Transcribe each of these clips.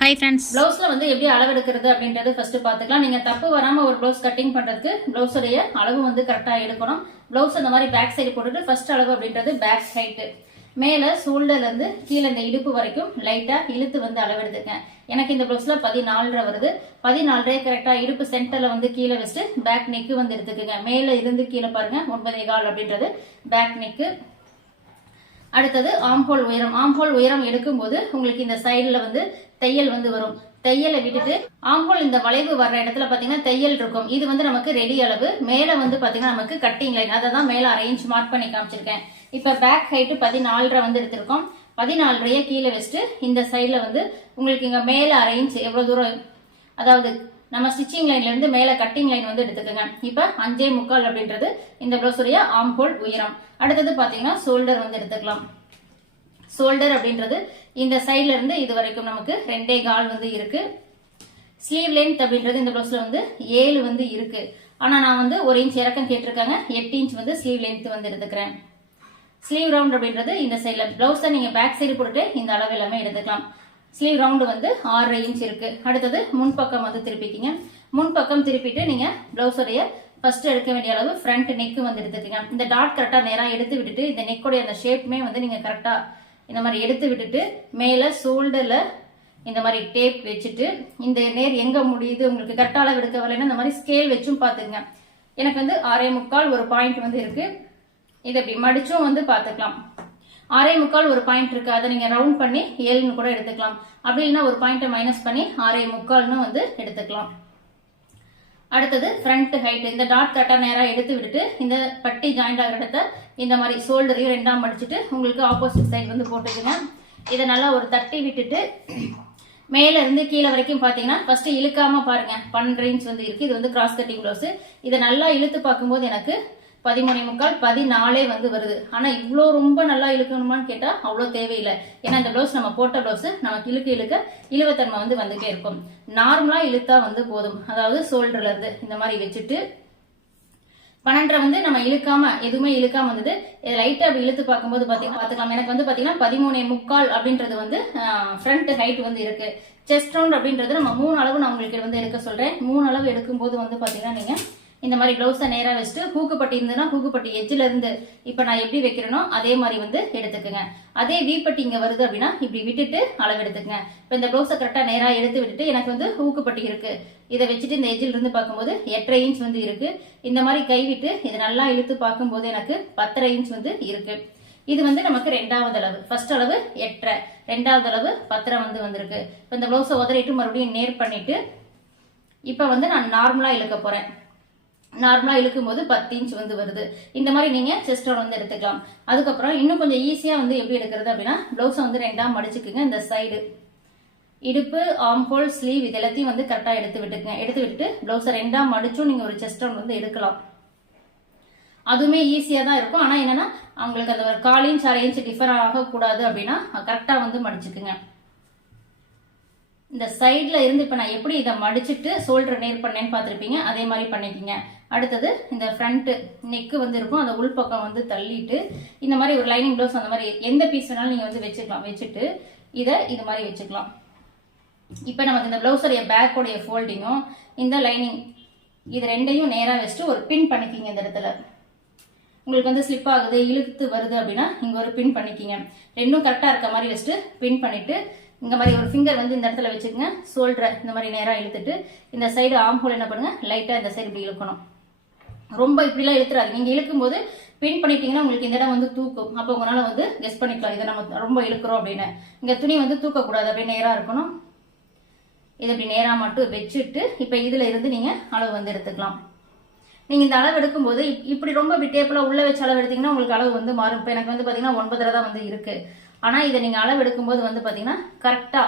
Hi friends, பிளவுஸ்ல வந்து எப்படி அளவு எடுக்கிறது அப்படின்றது ஃபர்ஸ்ட் பாத்துக்கலாம். நீங்க தப்பு வராம ஒரு பிளவுஸ் கட்டிங் பண்றதுக்கு பிளவுஸோடைய அளவு வந்து கரெக்டா எடுக்கணும். பிளவுஸ் அந்த மாதிரி பேக் சைடு போட்டுட்டு ஃபர்ஸ்ட் அளவு அப்படின்றது பேக் ஹைட் மேல ஷோல்டர்ல இருந்து கீழே இந்த இடுப்பு வரைக்கும் லைட்டா இழுத்து வந்து அளவு எடுத்துக்கேன். எனக்கு இந்த பிளவுஸ்ல 14.5 வருது. 14.5 கரெக்டா இடுப்பு சென்டர்ல வந்து கீழே வச்சுட்டு பேக் நெக் வந்து எடுத்துக்கோங்க. மேல இருந்து கீழே பாருங்க 9.25 அப்படின்றது பேக் நெக். அடுத்தது ஆம்ஹோல் உயரம். ஆம்ஹோல் உயரம் எடுக்கும்போது உங்களுக்கு இந்த சைடுல வந்து தையல் வந்து வரும். தையலை விட்டுட்டு ஆம்ஹோல் இந்த வளைவு வர்ற இடத்துல பாத்தீங்கன்னா தையல் இருக்கும். இது வந்து நமக்கு ரெடி அளவு. மேல வந்து பாத்தீங்கன்னா நமக்கு கட்டிங் லைன், அதை தான் மேல அரேஞ்ச் மார்க் பண்ணி காமிச்சிருக்கேன். இப்ப பேக் ஹைட் 14.5 வந்து எடுத்திருக்கோம். 14.5 கீழே வச்சுட்டு இந்த சைட்ல வந்து உங்களுக்கு இங்க மேல அரேஞ்ச் எவ்வளவு தூரம், அதாவது நம்ம ஸ்டிச்சிங் லைன்ல இருந்து மேல கட்டிங் லைன் வந்து எடுத்துக்கோங்க. இப்ப 5.25 அப்படின்றது இந்த பிளவுஸுடைய ஆம்ஹோல் உயரம். அடுத்தது பாத்தீங்கன்னா ஷோல்டர் வந்து எடுத்துக்கலாம். ஷோல்டர் அப்படின்றது இந்த சைட்ல இருந்து இது வரைக்கும் நமக்கு 2.25 வந்து இருக்கு. ஸ்லீவ் லென்த் அப்படின்றது இந்த பிளவுஸ்ல வந்து 7 வந்து இருக்கு. ஆனா நான் வந்து 1 இன்ச் இறக்கம் கேட்டிருக்காங்க. 8 இன்ச் வந்து ஸ்லீவ் லென்த் வந்து எடுத்துக்கிறேன். ஸ்லீவ் ரவுண்ட் அப்படின்றது இந்த சைட்ல பிளவுஸ் தான் நீங்க பேக் சைடு போட்டுட்டு இந்த அளவு எல்லாமே எடுத்துக்கலாம். ஸ்லீவ் ரவுண்டு வந்து 6.5 இன்ச் இருக்கு. அடுத்தது முன்பக்கம் வந்து திருப்பிக்கிங்க. முன்பக்கம் திருப்பிட்டு நீங்க பிளவுஸோடைய ஃபர்ஸ்ட் எடுக்க வேண்டிய அளவு ஃப்ரண்ட் நெக் வந்து எடுத்துக்கீங்க. இந்த டாட் கரெக்டா நேரா எடுத்து விட்டுட்டு இந்த நெக்கோடைய அந்த ஷேப்புமே வந்து நீங்க கரெக்டா இந்த மாதிரி எடுத்து விட்டுட்டு மேல ஷோல்டர்ல இந்த மாதிரி டேப் வச்சுட்டு இந்த நேர் எங்க முடியுது உங்களுக்கு கரெக்டா அளவு எடுக்க வரலைன்னா இந்த மாதிரி ஸ்கேல் வச்சும் பாத்துங்க. எனக்கு வந்து 6.25 ஒரு பாயிண்ட் வந்து இருக்கு. இதை இப்படி மடிச்சும் வந்து பாத்துக்கலாம். 6.25 ஒரு பாயிண்ட் இருக்கு. அதை நீங்க ரவுண்ட் பண்ணி 7ன்னு கூட எடுத்துக்கலாம். அப்படி இல்லைன்னா ஒரு பாயிண்ட்டை மைனஸ் பண்ணி 6.25ன்னு வந்து எடுத்துக்கலாம். அடுத்தது ஃப்ரண்ட் ஹைட். இந்த டாட் கரெக்டா நேரா எடுத்து விட்டுட்டு இந்த பட்டி ஜாயிண்ட் ஆகிற இடத்த இந்த மாதிரி ஷோல்டரையும் 2ஆ மடிச்சுட்டு உங்களுக்கு ஆப்போசிட் சைடு வந்து போட்டுக்குங்க. இதை நல்லா ஒரு தட்டி விட்டுட்டு மேல இருந்து கீழே வரைக்கும் பாத்தீங்கன்னா ஃபர்ஸ்ட் இழுக்காம பாருங்க. 12 இன்ச் வந்து இருக்கு. இது வந்து கிராஸ் கட்டிங் பிளவுஸ். இதை நல்லா இழுத்து பார்க்கும்போது எனக்கு 13.25 14 வந்து வருது. ஆனா இவ்வளோ ரொம்ப நல்லா இழுக்கணுமான்னு கேட்டா அவ்வளோ தேவையில்லை. ஏன்னா இந்த பிளவுஸ் நம்ம போட்ட பிளவுஸ் நமக்கு இழுக்க இழுவத்தன்மை வந்து வந்துட்டே இருக்கும். நார்மலா இழுத்தா வந்து போதும். அதாவது ஷோல்டர்ல இருந்து இந்த மாதிரி வச்சுட்டு 12 வந்து நம்ம இழுக்காம எதுவுமே இழுக்காம வந்தது. லைட்டா அப்படி இழுத்து பார்க்கும்போது பாத்துக்கலாம். எனக்கு வந்து பாத்தீங்கன்னா 13.25 அப்படின்றது வந்து ஃப்ரண்ட் ஹைட் வந்து இருக்கு. செஸ்ட் ரவுண்ட் அப்படின்றது நம்ம 3 அளவு நான் உங்களுக்கு வந்து எடுக்க சொல்றேன். 3 அளவு எடுக்கும்போது வந்து பாத்தீங்கன்னா நீங்க இந்த மாதிரி பிளவுஸை நேரா வச்சுட்டு ஹூக்குப்பட்டி இருந்ததுன்னா ஹூக்குப்பட்டி எஜ்ஜில இருந்து இப்ப நான் எப்படி வைக்கிறேனோ அதே மாதிரி வந்து எடுத்துக்கங்க. அதே வீப்பட்டி இங்க வருது அப்படின்னா இப்படி விட்டுட்டு அளவு எடுத்துக்கங்க. இப்ப இந்த பிளவுஸை கரெக்டா நேரா எடுத்து விட்டுட்டு எனக்கு வந்து ஹூக்குப்பட்டி இருக்கு. இதை வச்சுட்டு இந்த எஜ்ஜில இருந்து பார்க்கும்போது 8.5 இன்ச் வந்து இருக்கு. இந்த மாதிரி கைவிட்டு இதை நல்லா இழுத்து பார்க்கும்போது எனக்கு 10.5 இன்ச் வந்து இருக்கு. இது வந்து நமக்கு 2வது அளவு. ஃபர்ஸ்ட் அளவு 8.5, 2வது அளவு 10 வந்து வந்திருக்கு. இப்ப இந்த பிளவுஸை உதறிட்டு மறுபடியும் நேர் பண்ணிட்டு இப்ப வந்து நான் நார்மலா இழுக்க போறேன். நார்மலா இழுக்கும் போது 10 இன்ச் வந்து வருது. இந்த மாதிரி நீங்க செஸ்ட் ரவுண்ட் வந்து எடுத்துக்கலாம். அதுக்கப்புறம் இன்னும் கொஞ்சம் ஈஸியா வந்து எப்படி எடுக்கிறது அப்படின்னா பிளவுஸை வந்து 2ஆ மடிச்சுக்குங்க. இந்த சைடு இடுப்பு, ஆம்ஹோல், ஸ்லீவ் இது எல்லாத்தையும் வந்து கரெக்டா எடுத்து விட்டுக்குங்க. எடுத்து விட்டுட்டு பிளவுஸை 2ஆ மடிச்சும் நீங்க ஒரு செஸ்ட் ரவுண்ட் வந்து எடுக்கலாம். அதுவுமே ஈஸியா தான் இருக்கும். ஆனா என்னன்னா அவங்களுக்கு அந்த ஒரு 1/4 இன்ச் 1/2 இன்ச் டிஃபர் ஆகக்கூடாது அப்படின்னா கரெக்டா வந்து மடிச்சுக்குங்க. இந்த சைட்ல இருந்து இப்ப நான் எப்படி இதை மடிச்சுட்டு ஷோல்டர் நேர் பண்ணேன்னு பாத்திருப்பீங்க. அதே மாதிரி பண்ணிக்கீங்க. அடுத்தது இந்த ஃப்ரண்ட் நெக் வந்து இருக்கும். அந்த உள்பக்கம் வந்து தள்ளிட்டு இந்த மாதிரி ஒரு லைனிங் பிளவுஸ் அந்த மாதிரி எந்த பீஸ் வேணாலும் நீங்க வந்து வச்சுக்கலாம். வச்சுட்டு இதை இது மாதிரி வச்சுக்கலாம். இப்ப நமக்கு இந்த பிளவுஸோடைய பேக்கோடைய ஃபோல்டிங்கும் இந்த லைனிங் இது 2ஐயும் நேரா வச்சுட்டு ஒரு பின் பண்ணிக்கிங்க. இந்த இடத்துல உங்களுக்கு வந்து ஸ்லிப் ஆகுது இழுத்து வருது அப்படின்னா இங்க ஒரு பின் பண்ணிக்கிங்க. ரெண்டும் கரெக்டா இருக்க மாதிரி வச்சுட்டு பின் பண்ணிட்டு இந்த மாதிரி ஒரு ஃபிங்கர் வந்து இந்த இடத்துல வச்சுக்கோங்க. ஷோல்டரை இந்த மாதிரி நேரா இழுத்துட்டு இந்த சைடு ஆம்ஹோல் என்ன பண்ணுங்க, லைட்டா இந்த சைடு இப்படி இழுக்கணும். ரொம்ப இப்படிலாம் இழுத்துறாது. நீங்க இழுக்கும் போது பின் பண்ணிட்டீங்கன்னா உங்களுக்கு இந்த இடம் வந்து தூக்கும். அப்போ உங்களால வந்து கெஸ் பண்ணிக்கலாம் இதை நம்ம ரொம்ப இழுக்கிறோம் அப்படின்னு. இங்க துணி வந்து தூக்கக்கூடாது, அப்படியே நேரா இருக்கணும். இதை இப்படி நேரா மட்டும் வச்சுட்டு இப்ப இதுல இருந்து நீங்க அளவு வந்து எடுத்துக்கலாம். நீங்க இந்த அளவு எடுக்கும் போது இப்படி ரொம்ப டேப்ல உள்ள வச்சு அளவு எடுத்தீங்கன்னா உங்களுக்கு அளவு வந்து மாறும். இப்ப எனக்கு வந்து பாத்தீங்கன்னா 9.5 தான் வந்து இருக்கு. ஆனா இதை நீங்க அளவு எடுக்கும்போது வந்து பாத்தீங்கன்னா கரெக்டா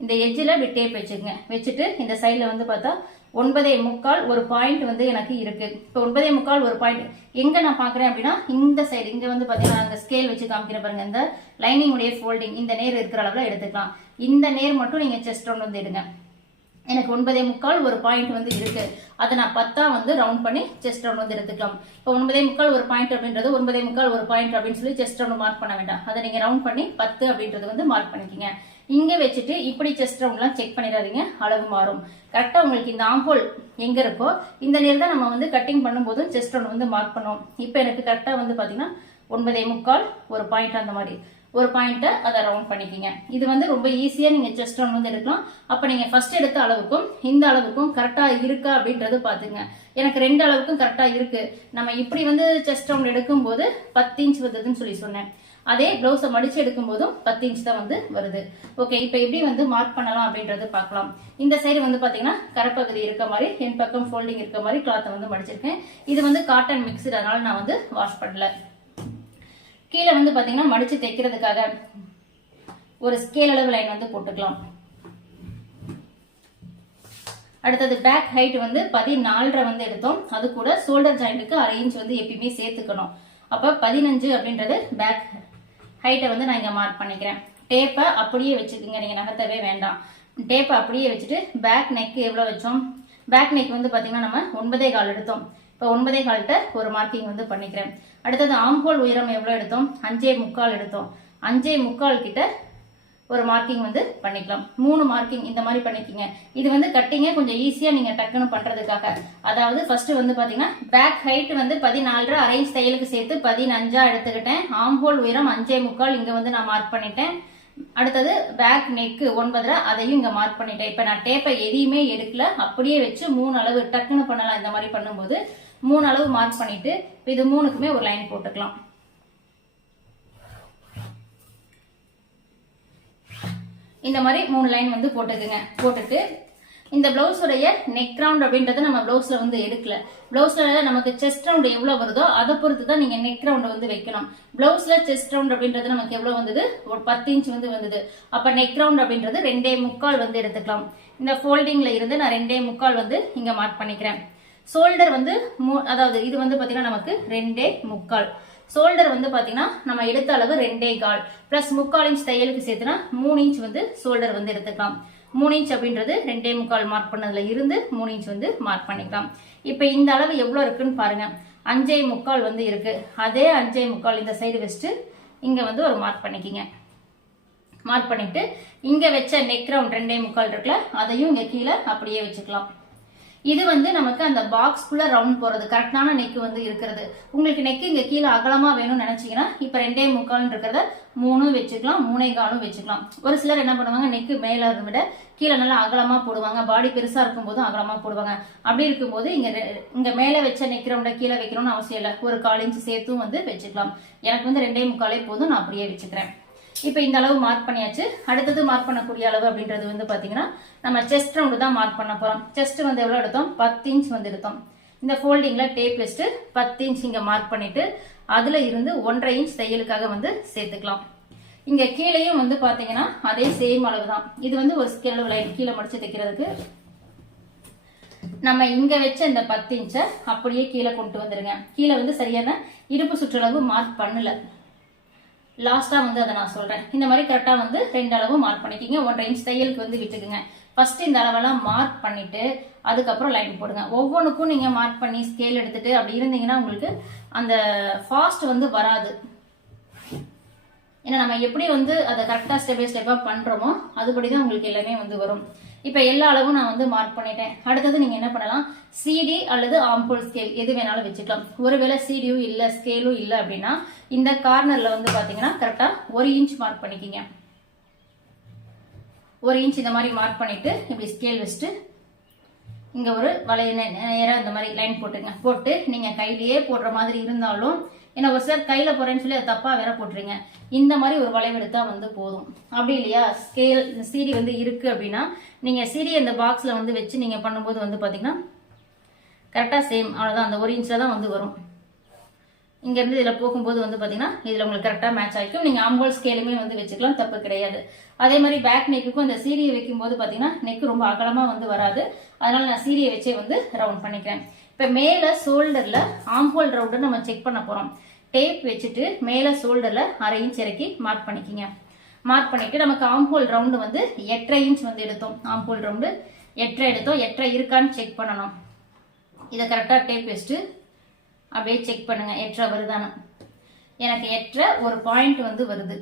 இந்த எட்ஜில் இப்படி டேப் வச்சுக்கங்க. வச்சுட்டு இந்த சைட்ல வந்து பார்த்தா 9.25 ஒரு பாயிண்ட் வந்து எனக்கு இருக்கு. இப்போ 9.25 ஒரு பாயிண்ட் எங்க நான் பாக்குறேன் அப்படின்னா இந்த சைடு இங்க வந்து பாத்தீங்கன்னா அந்த ஸ்கேல் வச்சு காமிக்கிற பாருங்க. இந்த லைனிங் உடைய ஃபோல்டிங் இந்த நேர் இருக்கிற அளவுல எடுத்துக்கலாம். இந்த நேர் மட்டும் நீங்க செஸ்ட் ரவுண்ட் வந்து எடுங்க. எனக்கு 9.25 ஒரு பாயிண்ட் வந்து இருக்கு. அதை நான் 10ஆ வந்து ரவுண்ட் பண்ணி செஸ்ட் ரவுண்ட் வந்து எடுத்துக்கலாம். இப்போ 9.25 ஒரு பாயிண்ட் அப்படின்றது 9.25 ஒரு பாயிண்ட் அப்படின்னு சொல்லி செஸ்ட் ரவுண்ட் மார்க் பண்ண வேண்டாம். அதை நீங்க ரவுண்ட் பண்ணி 10 அப்படின்றது வந்து மார்க் பண்ணிக்கங்க. இங்கே வச்சுட்டு இப்படி செஸ்ட் ரவுண்ட்லாம் செக் பண்ணிடாதீங்க, அளவு மாறும். கரெக்டாக உங்களுக்கு இந்த ஆம்போல் எங்கே இருக்கோ இந்த நேரம் தான் நம்ம வந்து கட்டிங் பண்ணும்போது செஸ்ட் ரவுண்ட் வந்து மார்க் பண்ணுவோம். இப்போ எனக்கு கரெக்டாக வந்து பார்த்தீங்கன்னா 9.25 ஒரு பாயிண்ட், அந்த மாதிரி ஒரு பாயிண்ட்டை அதை ரவுண்ட் பண்ணிக்கிங்க. இது வந்து ரொம்ப ஈஸியாக நீங்கள் செஸ்ட் ரவுண்ட் வந்து எடுக்கலாம். அப்போ நீங்கள் ஃபர்ஸ்ட் எடுத்த அளவுக்கும் இந்த அளவுக்கும் கரெக்டாக இருக்கா அப்படின்றது பார்த்துங்க. எனக்கு 2 அளவுக்கும் கரெக்டாக இருக்கு. நம்ம இப்படி வந்து செஸ்ட் ரவுண்ட் எடுக்கும்போது 10 இன்ச் வந்ததுன்னு சொல்லி சொன்னேன். அதே பிளவுஸை மடிச்சு எடுக்கும் போதும் 10 இன்ச் தான் வந்து வருது. ஓகே, இப்போ எப்படி வந்து மார்க் பண்ணலாம் அப்படின்றது பார்க்கலாம். இந்த சைடு வந்து பார்த்தீங்கன்னா கரப்பகுதி இருக்க மாதிரி என் பக்கம் ஃபோல்டிங் இருக்க மாதிரி கிளாத்தை வந்து மடிச்சிருக்கேன். இது வந்து காட்டன் மிக்ஸ்டு, அதனால நான் வந்து வாஷ் பண்ணல. கீழே வந்து பார்த்தீங்கன்னா மடிச்சு தைக்கிறதுக்காக ஒரு ஸ்கேல் அளவு லைன் வந்து போட்டுக்கலாம். அடுத்தது பேக் ஹைட் வந்து 14.5 வந்து எடுத்தோம். அது கூட ஷோல்டர் ஜாயிண்ட்டுக்கு 1/2 இன்ச் வந்து எப்பயுமே சேர்த்துக்கணும். அப்போ 15 அப்படின்றது பேக் ஹைட்டை வந்து நான் இங்கே மார்க் பண்ணிக்கிறேன். டேப்பை அப்படியே வச்சுக்கோங்க, நீங்கள் நகர்த்தவே வேண்டாம். டேப்பை அப்படியே வச்சுட்டு பேக் நெக் எவ்வளோ வச்சோம்? பேக் நெக் வந்து பார்த்தீங்கன்னா நம்ம 9.25 எடுத்தோம். இப்போ 9.25 ஒரு மார்க்கிங் வந்து பண்ணிக்கிறேன். அடுத்தது ஆம்போல் உயரம் எவ்வளோ எடுத்தோம்? 5.25 எடுத்தோம். 5.25 கிட்ட ஒரு மார்க்கிங் வந்து பண்ணிக்கலாம். 3 மார்க்கிங் இந்த மாதிரி பண்ணிக்கிங்க. இது வந்து கட்டிங்க கொஞ்சம் ஈஸியாக நீங்கள் டக்குன்னு பண்ணுறதுக்காக. அதாவது ஃபர்ஸ்ட் வந்து பார்த்தீங்கன்னா பேக் ஹைட் வந்து 14.5 1/2 இன்ச் தையலுக்கு சேர்த்து 15 எடுத்துக்கிட்டேன். ஆம்போல் உயரம் 5.25 இங்கே வந்து நான் மார்க் பண்ணிட்டேன். அடுத்தது பேக் நெக்கு 9.5 அதையும் இங்கே மார்க் பண்ணிட்டேன். இப்போ நான் டேப்பை எதையுமே எடுக்கல, அப்படியே வச்சு 3 அளவு டக்குன்னு பண்ணலாம். இந்த மாதிரி பண்ணும்போது 3 அளவு மார்க் பண்ணிட்டு இப்போ இது 3க்குமே ஒரு லைன் போட்டுக்கலாம். இந்த மாதிரி 3 லைன் வந்து போட்டுக்குங்க. போட்டுட்டு இந்த பிளவுஸோடைய நெக் ரவுண்ட் அப்படின்றத நம்ம பிளவுஸ்ல வந்து எடுக்கல. பிளவுஸ்ல நமக்கு செஸ்ட் ரவுண்ட் எவ்வளவு வருதோ அதை பொறுத்து தான் நீங்க நெக் ரவுண்ட் வந்து வைக்கணும். பிளவுஸ்ல செஸ்ட் ரவுண்ட் அப்படின்றது நமக்கு எவ்வளவு வந்தது? ஒரு 10 இன்ச் வந்து வந்தது. அப்ப நெக் ரவுண்ட் அப்படின்றது 2.25 வந்து எடுத்துக்கலாம். இந்த ஃபோல்டிங்ல இருந்து நான் 2.25 வந்து இங்க மார்க் பண்ணிக்கிறேன். ஷோல்டர் வந்து அதாவது இது வந்து பாத்தீங்கன்னா நமக்கு 2.25. ஷோல்டர் வந்து பாத்தீங்கன்னா நம்ம எடுத்த அளவு 2.25 பிளஸ் 3/4 இன்ச் தையலுக்கு சேர்த்துனா 3 இன்ச் வந்து ஷோல்டர் வந்து எடுத்துக்கலாம். 3 இன்ச் அப்படின்றது 2.25 மார்க் பண்ணதுல இருந்து 3 இன்ச் வந்து மார்க் பண்ணிக்கலாம். இப்ப இந்த அளவு எவ்வளவு இருக்குன்னு பாருங்க. 5.25 வந்து இருக்கு. அதே 5.25 இந்த சைடு வச்சுட்டு இங்க வந்து ஒரு மார்க் பண்ணிக்கிங்க. மார்க் பண்ணிட்டு இங்க வச்ச நெக் ரவுண்ட் 2.25 இருக்குல்ல, அதையும் இங்க கீழே அப்படியே வச்சுக்கலாம். இது வந்து நமக்கு அந்த பாக்ஸ்குள்ள ரவுண்ட் போறது கரெக்டான நெக் வந்து இருக்கிறது. உங்களுக்கு நெக் இங்க கீழே அகலமா வேணும்னு நினைச்சீங்கன்னா இப்ப 2.25 இருக்கிறத 3 வச்சுக்கலாம், 3.25 வச்சுக்கலாம். ஒரு சிலர் என்ன பண்ணுவாங்க, நெக்கு மேல விட கீழே நல்லா அகலமா போடுவாங்க. பாடி பெருசா இருக்கும் போதும் அகலமா போடுவாங்க. அப்படி இருக்கும்போது இங்க மேல வச்ச நெக் ரவுண்ட கீழே வைக்கணும்னு அவசியம் இல்லை. ஒரு 1/4 இன்ச் சேர்த்தும் வந்து வச்சுக்கலாம். எனக்கு வந்து 2.25 போதும், நான் அப்படியே வச்சுக்கிறேன். இப்போ இந்த அளவு மார்க் பண்ணியாச்சு. அடுத்தது மார்க் பண்ணக்கூடிய அளவு அப்படின்றது வந்து பாத்தீங்கன்னா நம்ம செஸ்ட் ரவுண்டு தான் மார்க் பண்ண போறோம். செஸ்ட் வந்து எவ்வளவு எடுத்தோம்? 10 இன்ச் வந்து எடுத்தோம். இந்த ஃபோல்டிங்ல டேப் வச்சுட்டு 10 இன்ச் இங்க மார்க் பண்ணிட்டு அதுல இருந்து 1/2 இன்ச் தையலுக்காக வந்து சேர்த்துக்கலாம். இங்க கீழேயும் வந்து பாத்தீங்கன்னா அதே சேம் அளவு தான். இது வந்து ஒரு ஸ்கேல் லைன் கீழே மடிச்சு தைக்கிறதுக்கு நம்ம இங்க வச்ச இந்த 10 இன்ச்சை அப்படியே கீழே கொண்டு வந்துருங்க. கீழே வந்து சரியான இடுப்பு சுற்றளவு மார்க் பண்ணல. லாஸ்டா வந்து அதை நான் சொல்றேன். இந்த மாதிரி கரெக்டா வந்து 2 அளவு மார்க் பண்ணிக்கிங்க. 1/2 இன்ச் தையலுக்கு வந்து விட்டுக்குங்க. ஃபர்ஸ்ட் இந்த அளவெல்லாம் மார்க் பண்ணிட்டு அதுக்கப்புறம் லைன் போடுங்க. ஒவ்வொன்றுக்கும் நீங்க மார்க் பண்ணி ஸ்கேல் எடுத்துட்டு அப்படி இருந்தீங்கன்னா உங்களுக்கு அந்த ஃபாஸ்ட் வந்து வராது. ஏன்னா நம்ம எப்படி வந்து அதை கரெக்டா ஸ்டெப் பை ஸ்டெப்பா பண்றோமோ அதுபடிதான் உங்களுக்கு எல்லாமே வந்து வரும். இப்ப எல்லா அளவும் நான் வந்து மார்க் பண்ணிட்டேன். அடுத்தது நீங்க என்ன பண்ணலாம், சிடி அல்லது ஆம்போல் ஸ்கேல் எது வேணாலும் வச்சுக்கலாம். ஒருவேளை சிடியும் இல்ல ஸ்கேலும் இல்ல அப்படின்னா இந்த கார்னர்ல வந்து பாத்தீங்கன்னா கரெக்டா 1 இன்ச் மார்க் பண்ணிக்கிங்க. 1 இன்ச் இந்த மாதிரி மார்க் பண்ணிட்டு இப்படி ஸ்கேல் வச்சுட்டு இங்க ஒரு வளைய நேரா இந்த மாதிரி லைன் போட்டுங்க. போட்டு நீங்க கையிலேயே போடுற மாதிரி இருந்தாலும் ஏன்னா ஒரு சிலர் கையில போறேன்னு சொல்லி அதை தப்பா வேற போட்டுறீங்க. இந்த மாதிரி ஒரு வளைவு எடுத்தா வந்து போதும். அப்படி இல்லையா ஸ்கேல் சீடி வந்து இருக்கு அப்படின்னா நீங்க சீடி இந்த பாக்ஸ்ல வந்து வச்சு நீங்க பண்ணும்போது வந்து பாத்தீங்கன்னா கரெக்டா சேம் அவ்வளவுதான். அந்த 1 இன்ச்ல தான் வந்து வரும். இங்க இருந்து இதுல போகும்போது வந்து பாத்தீங்கன்னா இதுல உங்களுக்கு கரெக்டா மேட்ச் ஆகிக்கும். நீங்க ஆம்போல் ஸ்கேலுமே வந்து வச்சுக்கலாம், தப்பு கிடையாது. அதே மாதிரி பேக் நெக்குக்கும் இந்த சீரியை வைக்கும் போது பாத்தீங்கன்னா நெக் ரொம்ப அகலமா வந்து வராது. அதனால நான் சீரியை வச்சே வந்து ரவுண்ட் பண்ணிக்கிறேன். இப்ப மேல ஷோல்டர்ல ஆம்போல் ரவுண்ட் நம்ம செக் பண்ண போறோம். டேப் வச்சுட்டு மேல ஷோல்டர்ல 1/2 இன்ச் இறக்கி மார்க் பண்ணிக்கிங்க. மார்க் பண்ணிட்டு நமக்கு ஆம்போல் ரவுண்டு வந்து 8.5 இன்ச் வந்து எடுத்தோம். ஆம்போல் ரவுண்டு 8.5 எடுத்தோம். 8.5 இருக்கான்னு செக் பண்ணணும். இதை கரெக்டா டேப் வச்சுட்டு அப்படியே செக் பண்ணுங்க 8.5 வருதானு. எனக்கு 8.5 ஒரு பாயிண்ட் வந்து வருது.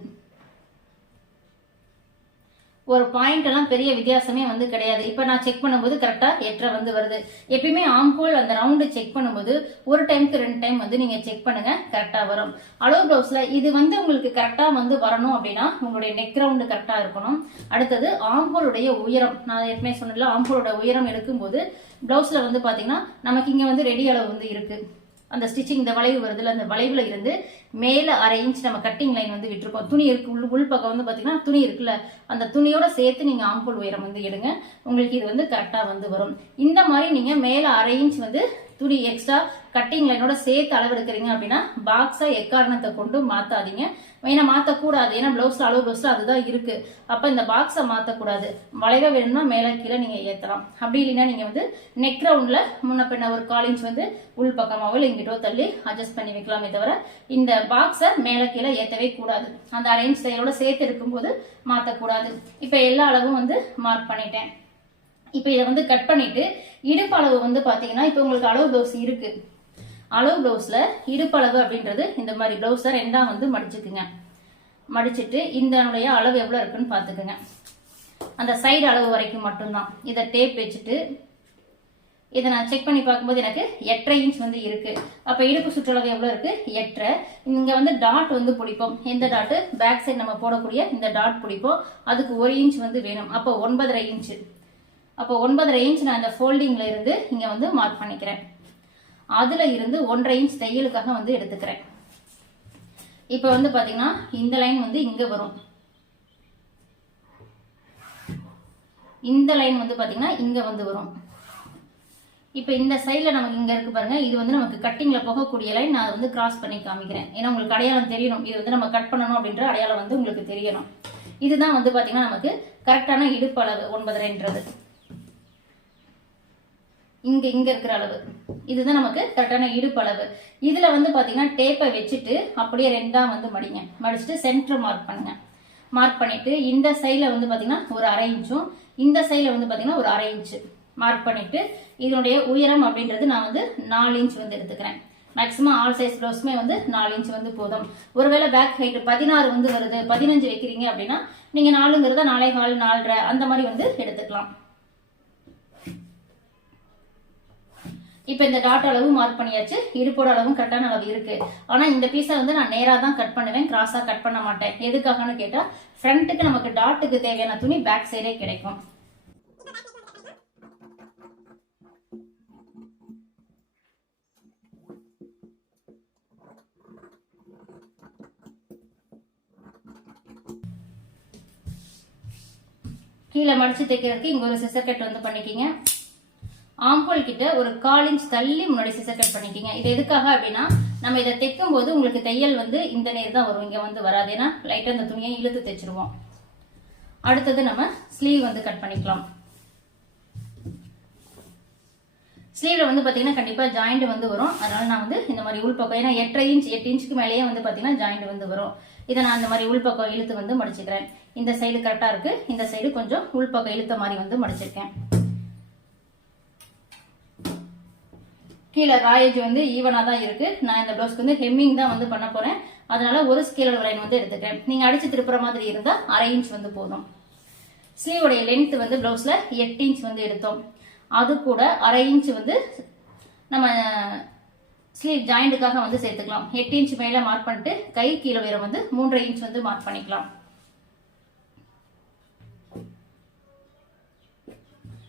ஒரு பாயிண்ட் எல்லாம் பெரிய வித்தியாசமே வந்து கிடையாது. இப்ப நான் செக் பண்ணும்போது கரெக்டா 8.5 வந்து வருது. எப்பயுமே ஆம்ஹோல் அந்த ரவுண்டு செக் பண்ணும்போது ஒரு டைம்க்கு 2 டைம் வந்து நீங்க செக் பண்ணுங்க, கரெக்டா வரும். அளவு பிளவுஸ்ல இது வந்து உங்களுக்கு கரெக்டா வந்து வரணும் அப்படின்னா உங்களுடைய நெக் ரவுண்டு கரெக்டா இருக்கணும். அடுத்தது ஆம்ஹோலுடைய உயரம், நான் ஏற்கனவே சொன்னல ஆம்ஹோலோட உயரம் எடுக்கும்போது பிளவுஸ்ல வந்து பாத்தீங்கன்னா நமக்கு இங்க வந்து ரெடி அளவு வந்து இருக்கு. அந்த ஸ்டிச்சிங் இந்த வளைவு வருதுல, அந்த வளைவுல இருந்து மேல 1/2 இன்ச் நம்ம கட்டிங் லைன் வந்து விட்டுருக்கோம். துணி இருக்கு, உள் பக்கம் வந்து பாத்தீங்கன்னா துணி இருக்குல்ல, அந்த துணியோட சேர்த்து நீங்க ஆம்பூல் உயரம் வந்து எடுங்க, உங்களுக்கு இது வந்து கரெக்டா வந்து வரும். இந்த மாதிரி நீங்க மேல 1/2 இன்ச் வந்து துணி எக்ஸ்ட்ரா கட்டிங் லைனோட சேர்த்து அளவு எடுக்கிறீங்க அப்படின்னா பாக்ஸா எக்காரணத்தை கொண்டு மாத்தாதீங்க. ஏன்னா மாத்தக்கூடாது, ஏன்னா பிளவுஸ்ல அளவு பிளவுஸ்ல அதுதான் இருக்கு. அப்ப இந்த பாக்ஸை மாத்தக்கூடாது. வளைவா வேணும்னா மேல கீழே நீங்க ஏத்தலாம். அப்படி இல்லைன்னா நீங்க வந்து நெக் ரவுண்ட்ல முன்ன பின்ன ஒரு 1/4 இன்ச் வந்து உள் பக்கமாவோ இங்கிட்டோ தள்ளி அட்ஜஸ்ட் பண்ணி வைக்கலாமே தவிர இந்த பாக்ஸை மேல கீழே ஏத்தவே கூடாது. அந்த 1/2 இன்ச் தையலோட சேர்த்து இருக்கும்போது மாத்தக்கூடாது. இப்ப எல்லா அளவும் வந்து மார்க் பண்ணிட்டேன். இப்ப இதை வந்து கட் பண்ணிட்டு இடுப்பு அளவு வந்து பாத்தீங்கன்னா இப்ப உங்களுக்கு அளவு பிளவுஸ் இருக்கு. அளவு பிளவுஸ்ல இடுப்பு அளவு அப்படின்றது இந்த மாதிரி பிளவுஸை 2ஆ வந்து மடிச்சுக்குங்க. மடிச்சுட்டு இந்த அளவு எவ்வளவு இருக்குன்னு பாத்துக்குங்க. அந்த சைடு அளவு வரைக்கும் மட்டும்தான். இதை டேப் வச்சுட்டு இதை நான் செக் பண்ணி பார்க்கும்போது எனக்கு 8.5 இன்ச் வந்து இருக்கு. அப்ப இடுப்பு சுற்றளவு எவ்வளவு இருக்கு? 8.5. இங்க வந்து டாட் வந்து பிடிப்போம். எந்த டாட்? பேக் சைடு நம்ம போடக்கூடிய இந்த டாட் பிடிப்போம். அதுக்கு 1 இன்ச் வந்து வேணும். அப்போ 9.5 இன்ச். அப்போ 9.5 இன்ச் நான் இந்த ஃபோல்டிங்ல இருந்து இங்க வந்து மார்க் பண்ணிக்கிறேன். அதுல இருந்து 1.5 இன்ச் தையலுக்காக வந்து எடுத்துக்கிறேன். இப்ப வந்து பாத்தீங்கன்னா இந்த லைன் வந்து இங்க வரும். இந்த லைன் வந்து பாத்தீங்கன்னா இங்க வந்து வரும். இப்ப இந்த சைட்ல நமக்கு இங்க இருக்கு பாருங்க, இது வந்து நமக்கு கட்டிங்ல போகக்கூடிய லைன். நான் வந்து கிராஸ் பண்ணி காமிக்கிறேன். ஏன்னா உங்களுக்கு அடையாளம் தெரியணும், இது வந்து நம்ம கட் பண்ணணும் அப்படின்ற அடையாளம் வந்து உங்களுக்கு தெரியணும். இதுதான் வந்து பாத்தீங்கன்னா நமக்கு கரெக்டான இடுப்பு அளவு 9.5ன்றது. இங்க இருக்கிற அளவு இதுதான் நமக்கு கரெக்டான இடுப்பு அளவு. இதுல வந்து பாத்தீங்கன்னா டேப்பை வச்சுட்டு அப்படியே 2ஆ வந்து மடிங்க. மடிச்சுட்டு சென்டர் மார்க் பண்ணுங்க. மார்க் பண்ணிட்டு இந்த சைட்ல வந்து பாத்தீங்கன்னா ஒரு 1/2 இன்ச்சும் இந்த சைட்ல வந்து பாத்தீங்கன்னா ஒரு 1/2 இன்ச் மார்க் பண்ணிட்டு இதனுடைய உயரம் அப்படின்றது நான் வந்து 4 இன்ச் வந்து எடுத்துக்கிறேன். மேக்ஸிமம் ஆல் சைஸ் பிளவுஸ்மே வந்து 4 இன்ச் வந்து போதும். ஒருவேளை பேக் ஹைட் 16 வந்து வருது, 15 வைக்கிறீங்க அப்படின்னா நீங்க 4ங்கிறத 4.25 4.5 அந்த மாதிரி வந்து எடுத்துக்கலாம். இப்ப இந்த டாட் அளவு மார்க் பண்ணியாச்சு. இடுப்போட அளவும் கரெக்டான அளவு இருக்கு. ஆனா இந்த பீஸை வந்து நான் நேரா தான் கட் பண்ணுவேன், கிராஸா கட் பண்ண மாட்டேன். எதுக்காகன்னு கேட்டா ஃப்ரண்ட்டுக்கு நமக்கு டாட்டுக்கு தேவையான துணி பேக் சைடே கிடைக்கும். கீழே மடிச்சு தைக்கிறதுக்கு இங்க ஒரு சிசர் கட் வந்து பண்ணிக்கிங்க. ஆம்போல் கிட்ட ஒரு 1/4 இன்ச் தள்ளி முன்னாடி சிசர் கட் பண்ணிக்கிங்க. இது எதுக்காக அப்படின்னா நம்ம இதை தைக்கும் போது உங்களுக்கு தையல் வந்து இந்த நேர் தான் வரும், இங்க வந்து வராது. ஏன்னா லைட்டா இந்த துணியை இழுத்து தைச்சிருவோம். அடுத்தது நம்ம ஸ்லீவ் வந்து கட் பண்ணிக்கலாம். ஸ்லீவ்ல வந்து பாத்தீங்கன்னா கண்டிப்பா ஜாயிண்ட் வந்து வரும். அதனால நான் வந்து இந்த மாதிரி உள்பக்கம், ஏன்னா 8.5 இன்ச் 8 இன்ச்சுக்கு மேலேயே வந்து பாத்தீங்கன்னா ஜாயிண்ட் வந்து வரும். இதை நான் இந்த மாதிரி உள்பக்கம் இழுத்து வந்து மடிச்சுக்கிறேன். இந்த சைடு கரெக்டா இருக்கு, இந்த சைடு கொஞ்சம் உள்பக்கம் இழுத்த மாதிரி வந்து மடிச்சிருக்கேன். கீழே ராயேஜ் வந்து ஈவனா தான் இருக்கு. நான் இந்த பிளவுஸ்க்கு வந்து ஹெம்மிங் தான் வந்து பண்ண போறேன். அதனால ஒரு ஸ்கேல் லைன் வந்து எடுத்துக்கிறேன். நீங்க அடிச்சு திருப்புற மாதிரி இருந்தா 1/2 இன்ச் வந்து போதும். ஸ்லீவோடைய லென்த் வந்து பிளவுஸ்ல 8 இன்ச் வந்து எடுத்தோம். அது கூட 1/2 இன்ச் வந்து நம்ம ஸ்லீவ் ஜாயிண்ட்டுக்காக வந்து சேர்த்துக்கலாம். 8 இன்ச் மேல மார்க் பண்ணிட்டு கை கீழே உயரம் வந்து 3.5 இன்ச் வந்து மார்க் பண்ணிக்கலாம்.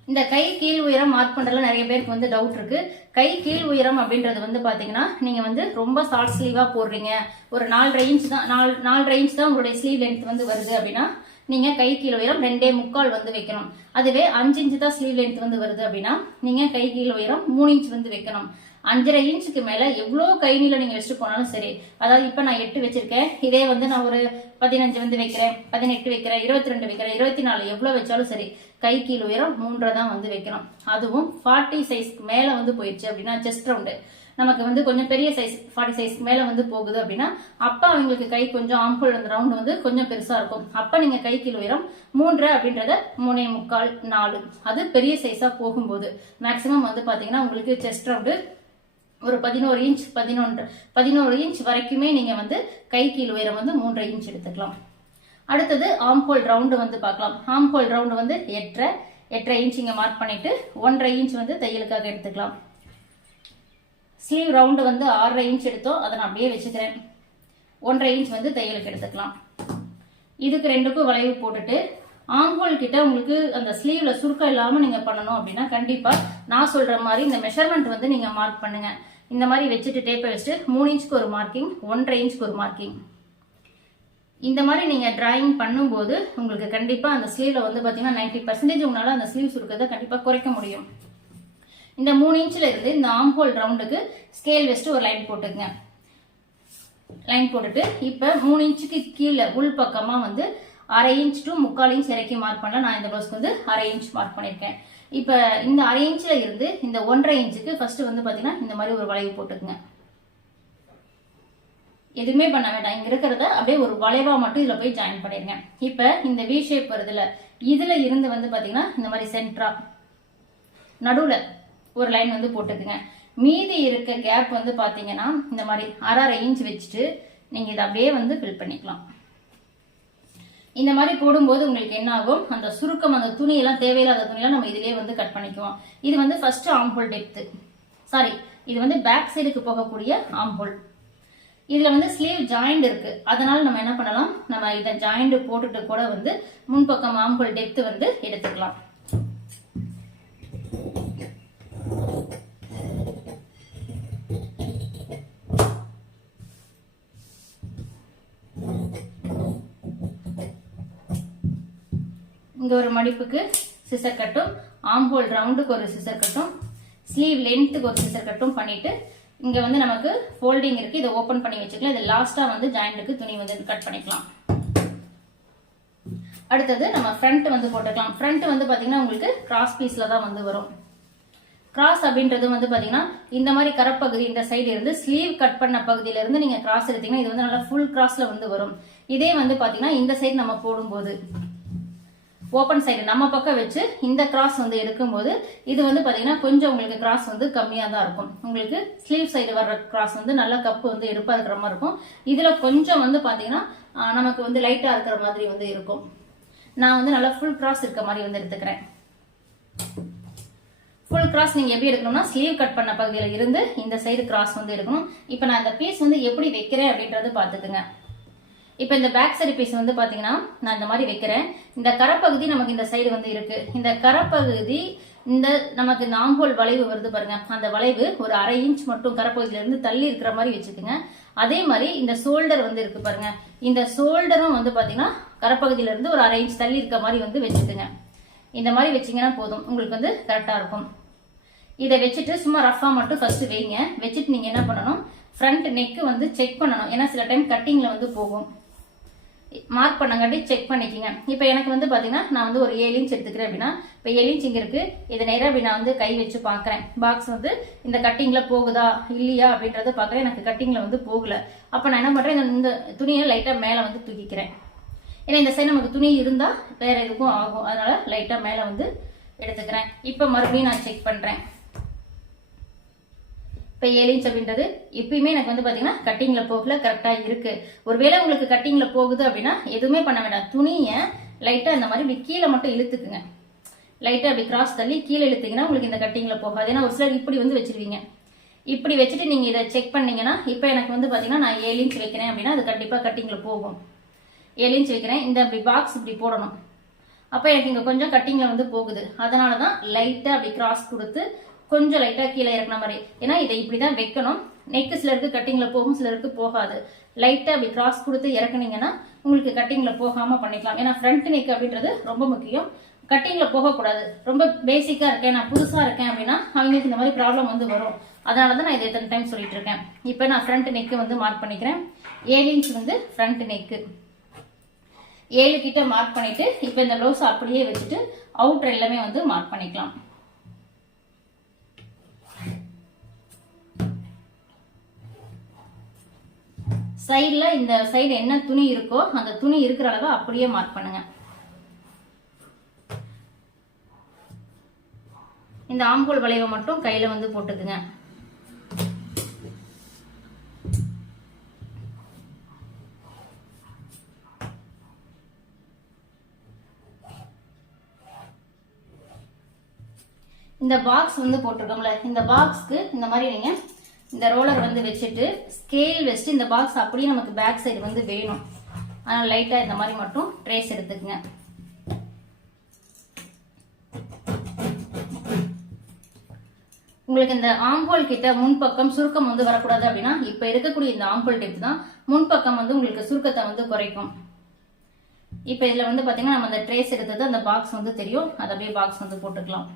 இந்த கை கீழ் உயரம் மார்க் பண்றதுல நிறைய பேருக்கு வந்து டவுட் இருக்கு. கை கீழ் உயரம் அப்படின்றது வந்து பாத்தீங்கன்னா நீங்க வந்து ரொம்ப ஷார்ட் ஸ்லீவா போடுறீங்க, ஒரு 4.5 இன்ச் தான் 4.5 இன்ச் தான் உங்களுடைய ஸ்லீவ் லென்த் வந்து வருது அப்படின்னா நீங்க கை கீழ் உயரம் 2.25 வந்து வைக்கணும். அதுவே 5 இன்ச் தான் ஸ்லீவ் லென்த் வந்து வருது அப்படின்னா நீங்க கை கீழ் உயரம் 3 இன்ச் வந்து வைக்கணும். 5.5 இன்ச்சுக்கு மேல எவ்வளவு கை நீள நீங்க வச்சுட்டு போனாலும் சரி, அதாவது இப்ப நான் 8 வச்சிருக்கேன், இதே வந்து நான் ஒரு 15 வந்து வைக்கிறேன், 18 வைக்கிறேன், 22 வைக்கிறேன், 24 எவ்வளவு வச்சாலும் சரி கை கீழ் உயரம் 3 தான் வந்து வைக்கணும். அதுவும் 40 சைஸ்க்கு மேல வந்து போயிடுச்சு அப்படின்னா செஸ்ட் ரவுண்டு நமக்கு வந்து கொஞ்சம் பெரிய சைஸ் 40 சைஸ்க்கு மேல வந்து போகுது அப்படின்னா அப்ப அவங்களுக்கு கை கொஞ்சம் ஆம்புல் அந்த ரவுண்ட் வந்து கொஞ்சம் பெருசா இருக்கும். அப்ப நீங்க கை கீழ் உயரம் 3 அப்படின்றத 3.25 4 அது பெரிய சைஸா போகும்போது மேக்சிமம் வந்து பாத்தீங்கன்னா உங்களுக்கு செஸ்ட் ரவுண்டு ஒரு 11 இன்ச் 11 இன்ச் வரைக்குமே நீங்க வந்து கை கீழ் உயரம் வந்து 3.5 இன்ச் எடுத்துக்கலாம். அடுத்தது ஆம்ஹோல் ரவுண்டு வந்து பார்க்கலாம். ஆம்ஹோல் ரவுண்டு வந்து 8.5 இன்ச் இங்க மார்க் பண்ணிட்டு 1.5 இன்ச் வந்து தையலுக்காக எடுத்துக்கலாம். ஸ்லீவ் ரவுண்டு வந்து 6.5 இன்ச் எடுத்தோம், அதை நான் அப்படியே வச்சுக்கிறேன். 1.5 இன்ச் வந்து தையலுக்கு எடுத்துக்கலாம். இதுக்கு ரெண்டுக்கும் வளைவு போட்டுட்டு ஆம்ஹோல் கிட்ட உங்களுக்கு அந்த ஸ்லீவ்ல சுருக்கம் இல்லாம நீங்க பண்ணணும் அப்படின்னா கண்டிப்பா நான் சொல்ற மாதிரி இந்த மெஷர்மெண்ட் வந்து நீங்க மார்க் பண்ணுங்க. இந்த மாதிரி வச்சுட்டு டேப்பை வச்சுட்டு 3 இன்ச்சுக்கு ஒரு மார்க்கிங், 1.5 இன்ச்சுக்கு ஒரு மார்க்கிங். இந்த மாதிரி நீங்க டிராயிங் பண்ணும்போது உங்களுக்கு கண்டிப்பா அந்த ஸ்லீவ்ல வந்து பாத்தீங்கன்னா 90% உங்களால அந்த ஸ்லீவ் சுருக்கத்தை கண்டிப்பா குறைக்க முடியும். இந்த 3 இன்ச்ல இருந்து இந்த ஆம்ஹோல் ரவுண்டுக்கு ஸ்கேல் வச்சுட்டு ஒரு லைன் போட்டுக்குங்க. லைன் போட்டுட்டு இப்ப 3 இன்ச்சுக்கு கீழே உள் பக்கமா வந்து 1/2 இன்ச் டு 3/4 இன்ச் இறக்கி மார்க் பண்ணல. நான் இந்த ப்ளவுஸ்க்கு வந்து 1/2 இன்ச் மார்க் பண்ணிருக்கேன். இப்ப இந்த 1/2 இன்ச்ல இருந்து இந்த 1.5 இன்ச்சுக்கு ஃபர்ஸ்ட் வந்து பாத்தீங்கன்னா இந்த மாதிரி ஒரு வளைவு போட்டுக்குங்க. எதுவுமே பண்ண வேண்டாம், இங்க இருக்கிறத அப்படியே ஒரு வளைவா மட்டும் இதுல போய் ஜாயின் பண்ணிருங்க. இப்ப இந்த வி ஷேப் வருதுல, இதுல இருந்து வந்து பாத்தீங்கன்னா இந்த மாதிரி சென்டரா நடுவுல ஒரு லைன் வந்து போட்டுக்குங்க. மீதி இருக்க கேப் வந்து பாத்தீங்கன்னா இந்த மாதிரி 1/2 இன்ச் வச்சுட்டு நீங்க இதை அப்படியே வந்து ஃபில் பண்ணிக்கலாம். இந்த மாதிரி போடும்போது உங்களுக்கு என்ன ஆகும், அந்த சுருக்கம் அந்த துணியெல்லாம் தேவையில்லாத துணியெல்லாம் நம்ம இதுலயே வந்து கட் பண்ணிக்குவோம். இது வந்து ஃபர்ஸ்ட் ஆம்ஹோல் டெப்த், சாரி இது வந்து பேக் சைடுக்கு போகக்கூடிய ஆம்ஹோல். இதுல வந்து ஸ்லீவ் ஜாயிண்ட் இருக்கு, அதனால நம்ம என்ன பண்ணலாம், நம்ம இதை ஜாயிண்ட் போட்டுட்டு கூட வந்து முன்பக்கம் ஆம்ஹோல் டெப்த் வந்து எடுத்துக்கலாம். இங்க ஒரு மடிப்புக்கு சிசர் கட்டும், ஆம்ஹோல் ரவுண்டுக்கு ஒரு சிசர் கட்டும், ஸ்லீவ் லென்த்துக்கு ஒரு சிசர் கட்டும் பண்ணிட்டு இங்க வந்து நமக்கு ஃபோல்டிங் இருக்கு, இதை ஓபன் பண்ணி வச்சுக்கலாம். இது லாஸ்டா வந்து ஜாயிண்ட்டுக்கு துணி வந்து கட் பண்ணிக்கலாம். அடுத்தது நம்ம ஃப்ரண்ட் வந்து போட்டுக்கலாம். ஃப்ரண்ட் வந்து பாத்தீங்கன்னா உங்களுக்கு கிராஸ் பீஸ்ல தான் வந்து வரும். கிராஸ் அப்படின்றது வந்து பாத்தீங்கன்னா இந்த மாதிரி கரப்பகுதி இந்த சைடு இருந்து ஸ்லீவ் கட் பண்ண பகுதியில இருந்து நீங்க கிராஸ் எடுத்தீங்கன்னா இது வந்து நல்லா ஃபுல் கிராஸ்ல வந்து வரும். இதே வந்து பாத்தீங்கன்னா இந்த சைடு நம்ம போடும்போது ஓபன் சைடு நம்ம பக்கம் வச்சு இந்த கிராஸ் வந்து எடுக்கும்போது இது வந்து பாத்தீங்கன்னா கொஞ்சம் உங்களுக்கு கிராஸ் வந்து கம்மியா தான் இருக்கும். உங்களுக்கு ஸ்லீவ் சைடு வர்ற கிராஸ் வந்து நல்ல கப்பு வந்து எடுப்பா இருக்கிற மாதிரி இருக்கும். இதுல கொஞ்சம் வந்து பாத்தீங்கன்னா நமக்கு வந்து லைட்டா இருக்கிற மாதிரி வந்து இருக்கும். நான் வந்து நல்லா ஃபுல் கிராஸ் இருக்க மாதிரி வந்து எடுத்துக்கிறேன். ஃபுல் கிராஸ் நீங்க எப்படி எடுக்கணும்னா ஸ்லீவ் கட் பண்ண பகுதியில இருந்து இந்த சைடு கிராஸ் வந்து எடுக்கணும். இப்ப நான் இந்த பீஸ் வந்து எப்படி வைக்கிறேன் அப்படின்றது பாத்துக்குங்க. இப்ப இந்த பேக் சைடு பீஸ் வந்து பாத்தீங்கன்னா நான் இந்த மாதிரி வைக்கிறேன். இந்த கரப்பகுதி நமக்கு இந்த சைடு வந்து இருக்கு. இந்த கரப்பகுதி இந்த நமக்கு இந்த ஆம்ஹோல் வளைவு வருது பாருங்க, அந்த வளைவு ஒரு 1/2 இன்ச் மட்டும் கரப்பகுதியில இருந்து தள்ளி இருக்கிற மாதிரி வச்சுக்கோங்க. அதே மாதிரி இந்த ஷோல்டர் வந்து இருக்கு பாருங்க, இந்த ஷோல்டரும் வந்து பாத்தீங்கன்னா கரப்பகுதியில இருந்து ஒரு 1/2 இன்ச் தள்ளி இருக்க மாதிரி வந்து வச்சுக்கோங்க. இந்த மாதிரி வச்சீங்கன்னா போதும், உங்களுக்கு வந்து கரெக்டா இருக்கும். இதை வச்சுட்டு சும்மா ரஃபா மட்டும் ஃபர்ஸ்ட் வைங்க. வச்சுட்டு நீங்க என்ன பண்ணணும், ஃப்ரண்ட் நெக் வந்து செக் பண்ணணும். ஏன்னா சில டைம் கட்டிங்ல வந்து போகும். மார்க் பண்ணங்காட்டி செக் பண்ணிக்கங்க. இப்ப எனக்கு வந்து பாத்தீங்கன்னா நான் வந்து ஒரு 7 இன்ச் எடுத்துக்கிறேன் அப்படின்னா இப்ப 7 இன்ச் இங்க இருக்கு. இது நேரா அப்படி நான் வந்து கை வச்சு பாக்குறேன், பாக்ஸ் வந்து இந்த கட்டிங்ல போகுதா இல்லையா அப்படின்றத பாக்குறேன். எனக்கு கட்டிங்ல வந்து போகல. அப்ப நான் என்ன பண்றேன், இந்த துணியை லைட்டா மேல வந்து தூக்கிக்கிறேன். ஏன்னா இந்த சைடு நமக்கு துணி இருந்தா வேற எதுக்கும் ஆகும், அதனால லைட்டா மேல வந்து எடுத்துக்கிறேன். இப்ப மறுபடியும் நான் செக் பண்றேன். இப்போ 7 இன்ச் அப்படின்றது எப்பயுமே எனக்கு வந்து பாத்தீங்கன்னா கட்டிங்ல போகல, கரெக்டா இருக்கு. ஒருவேளை உங்களுக்கு கட்டிங்ல போகுது அப்படின்னா எதுவுமே பண்ண வேண்டாம், துணியை லைட்டா இந்த மாதிரி கீழே மட்டும் இழுத்துக்குங்க. லைட்டா அப்படி கிராஸ் தள்ளி கீழே இழுத்தீங்கன்னா உங்களுக்கு இந்த கட்டிங்ல போகாது. ஏன்னா ஒரு சிலர் இப்படி வந்து வச்சிருவீங்க. இப்படி வச்சுட்டு நீங்க இதை செக் பண்ணீங்கன்னா இப்ப எனக்கு வந்து பாத்தீங்கன்னா நான் 7 இன்ச் வைக்கிறேன் அப்படின்னா அது கண்டிப்பா கட்டிங்ல போகும். 7 இன்ச் வைக்கிறேன், இந்த அப்படி பாக்ஸ் இப்படி போடணும். அப்ப எனக்கு இங்க கொஞ்சம் கட்டிங்ல வந்து போகுது. அதனாலதான் லைட்டா அப்படி கிராஸ் கொடுத்து கொஞ்சம் லைட்டா கீழே இறக்குன மாதிரி. ஏன்னா இதை இப்படிதான் வைக்கணும். நெக்கு சிலருக்கு கட்டிங்ல போகும், சிலருக்கு போகாது. லைட்டா அப்படி கிராஸ் கொடுத்து இறக்குனீங்கன்னா உங்களுக்கு கட்டிங்ல போகாம பண்ணிக்கலாம். ஏன்னா ஃப்ரண்ட் நெக் அப்படின்றது ரொம்ப முக்கியம். கட்டிங்ல போகக்கூடாது. ரொம்ப பேசிக்கா இருக்கேன், நான் புதுசா இருக்கேன் அப்படின்னா அவங்களுக்கு இந்த மாதிரி ப்ராப்ளம் வந்து வரும். அதனாலதான் நான் இதை எத்தனை டைம் சொல்லிட்டு இருக்கேன். இப்ப நான் ஃப்ரண்ட் நெக் வந்து மார்க் பண்ணிக்கிறேன். 7 இன்ச் வந்து ஃப்ரண்ட் நெக்கு 7 கிட்ட மார்க் பண்ணிட்டு இப்ப இந்த ப்ளவுஸ் அப்படியே வச்சுட்டு அவுட்டர் எல்லாமே வந்து மார்க் பண்ணிக்கலாம். சைடுல இந்த சைடு என்ன துணி இருக்கோ அந்த துணி இருக்கிற அளவு அப்படியே மார்க் பண்ணுங்க. இந்த ஆம்ஹோல் வளைவை மட்டும் கையில வந்து போட்டுக்குங்க. இந்த பாக்ஸ் வந்து போட்டிருக்கோம்ல, இந்த பாக்ஸ்க்கு இந்த மாதிரி நீங்க இந்த ரோலர் வந்து வச்சுட்டு ஸ்கேல் வச்சுட்டு இந்த பாக்ஸ் அப்படியே நமக்கு பேக் சைடு வந்து வேணும். அதனால லைட்டா இந்த மாதிரி மட்டும் ட்ரேஸ் எடுத்துக்கங்க. உங்களுக்கு இந்த ஆம்போல் கிட்ட முன்பக்கம் சுருக்கம் வந்து வரக்கூடாது அப்படின்னா இப்ப இருக்கக்கூடிய இந்த ஆம்போல் டிப் தான் முன்பக்கம் வந்து உங்களுக்கு சுருக்கத்தை வந்து குறைக்கும். இப்ப இதுல வந்து பாத்தீங்கன்னா நம்ம அந்த ட்ரேஸ் எடுத்தது அந்த பாக்ஸ் வந்து தெரியும். அதை அப்படியே பாக்ஸ் வந்து போட்டுக்கலாம்.